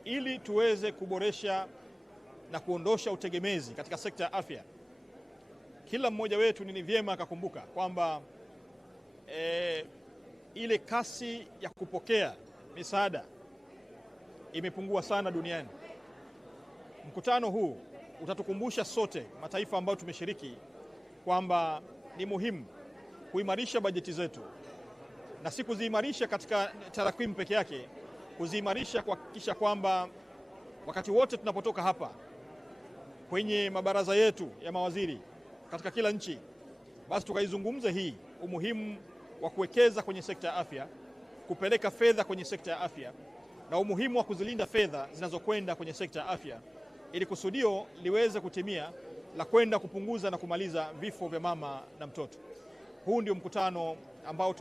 ili tuweze kuboresha na kuondosha utegemezi katika sekta ya afya, kila mmoja wetu ni vyema akakumbuka kwamba ile kasi ya kupokea misaada imepungua sana duniani. Mkutano huu utatukumbusha sote mataifa ambayo tumeshiriki kwamba ni muhimu kuimarisha bajeti zetu, na si kuziimarisha katika tarakwimu peke yake, kuziimarisha kuhakikisha kwamba wakati wote tunapotoka hapa kwenye mabaraza yetu ya mawaziri katika kila nchi, basi tukaizungumza hii umuhimu wa kuwekeza kwenye sekta ya afya, kupeleka fedha kwenye sekta ya afya, na umuhimu wa kuzilinda fedha zinazokwenda kwenye sekta ya afya ili kusudio liweze kutimia la kwenda kupunguza na kumaliza vifo vya mama na mtoto. Huu ndio mkutano ambao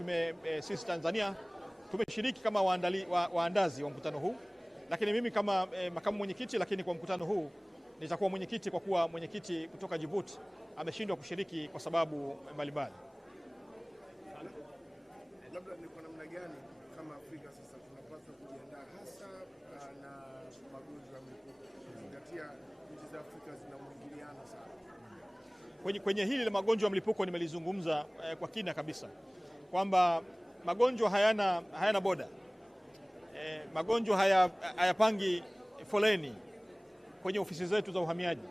sisi Tanzania tumeshiriki kama waandazi wa mkutano huu, lakini mimi kama makamu mwenyekiti, lakini kwa mkutano huu nitakuwa mwenyekiti kwa kuwa mwenyekiti kutoka Djibouti ameshindwa kushiriki kwa sababu mbalimbali. Labda ni kwa namna gani kama Afrika sasa tunapaswa kujiandaa hasa na magonjwa ya mlipuko, kuzingatia nchi za Afrika zina mwingiliano sana? Kwenye hili la magonjwa ya mlipuko nimelizungumza kwa kina kabisa kwamba magonjwa hayana boda. Magonjwa hayapangi foleni kwenye ofisi zetu za uhamiaji.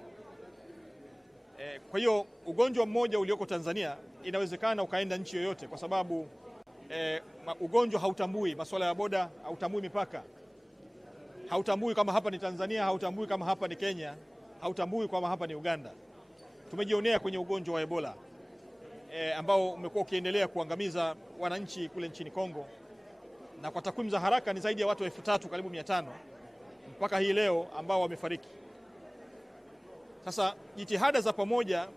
Kwa hiyo ugonjwa mmoja ulioko Tanzania inawezekana ukaenda nchi yoyote, kwa sababu ugonjwa hautambui masuala ya boda, hautambui mipaka. hautambui kama hapa ni Tanzania, hautambui kama hapa ni Kenya, hautambui kama hapa ni Uganda. Tumejionea kwenye ugonjwa wa Ebola ambao umekuwa ukiendelea kuangamiza wananchi kule nchini Kongo, na kwa takwimu za haraka ni zaidi ya watu 3,000 karibu 500 mpaka hii leo ambao wamefariki. Sasa jitihada za pamoja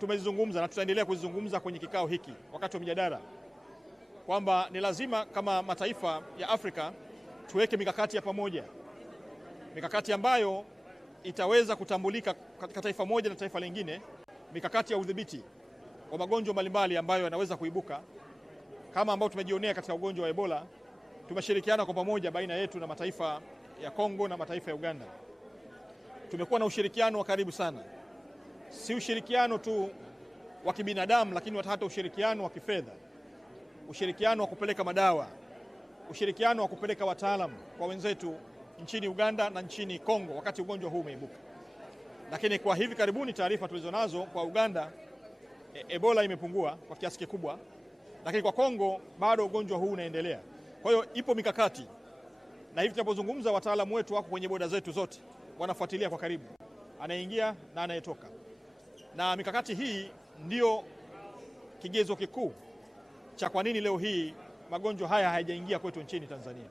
tumezizungumza na tutaendelea kuzizungumza kwenye kikao hiki wakati wa mjadala, kwamba ni lazima kama mataifa ya Afrika tuweke mikakati ya pamoja, mikakati ambayo itaweza kutambulika katika taifa moja na taifa lingine, mikakati ya udhibiti wa magonjwa mbalimbali ambayo yanaweza kuibuka kama ambao tumejionea katika ugonjwa wa Ebola. Tumeshirikiana kwa pamoja baina yetu na mataifa ya Kongo na mataifa ya Uganda. Tumekuwa na ushirikiano wa karibu sana, si ushirikiano tu wa kibinadamu, lakini hata ushirikiano wa kifedha, ushirikiano wa kupeleka madawa, ushirikiano wa kupeleka wataalamu kwa wenzetu nchini Uganda na nchini Kongo wakati ugonjwa huu umeibuka. Lakini kwa hivi karibuni taarifa tulizonazo kwa Uganda, Ebola imepungua kwa kiasi kikubwa, lakini kwa Kongo bado ugonjwa huu unaendelea. Kwa hiyo ipo mikakati, na hivi tunapozungumza wataalamu wetu wako kwenye boda zetu zote, wanafuatilia kwa karibu anayeingia na anayetoka, na mikakati hii ndio kigezo kikuu cha kwa nini leo hii magonjwa haya hayajaingia kwetu nchini Tanzania.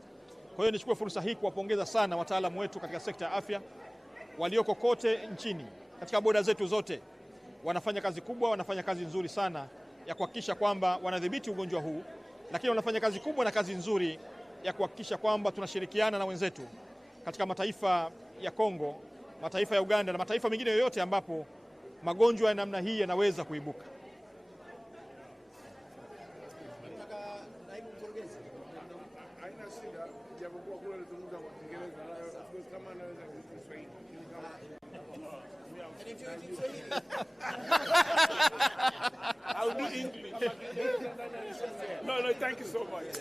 Kwa hiyo nichukue fursa hii kuwapongeza sana wataalamu wetu katika sekta ya afya walioko kote nchini katika boda zetu zote. Wanafanya kazi kubwa, wanafanya kazi nzuri sana ya kuhakikisha kwamba wanadhibiti ugonjwa huu, lakini wanafanya kazi kubwa na kazi nzuri ya kuhakikisha kwamba tunashirikiana na wenzetu katika mataifa ya Kongo, mataifa ya Uganda na mataifa mengine yoyote ambapo magonjwa ya namna hii yanaweza kuibuka. Haina shida, japokuwa kule alizungumza kwa Kiingereza, kama anaweza Kiswahili. I'll do English. No, thank you so much.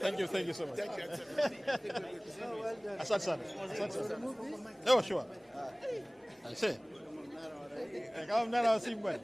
Thank you so much. Thank you. Asante sana. No, sure. I say. Kama mnara wa simu bwana.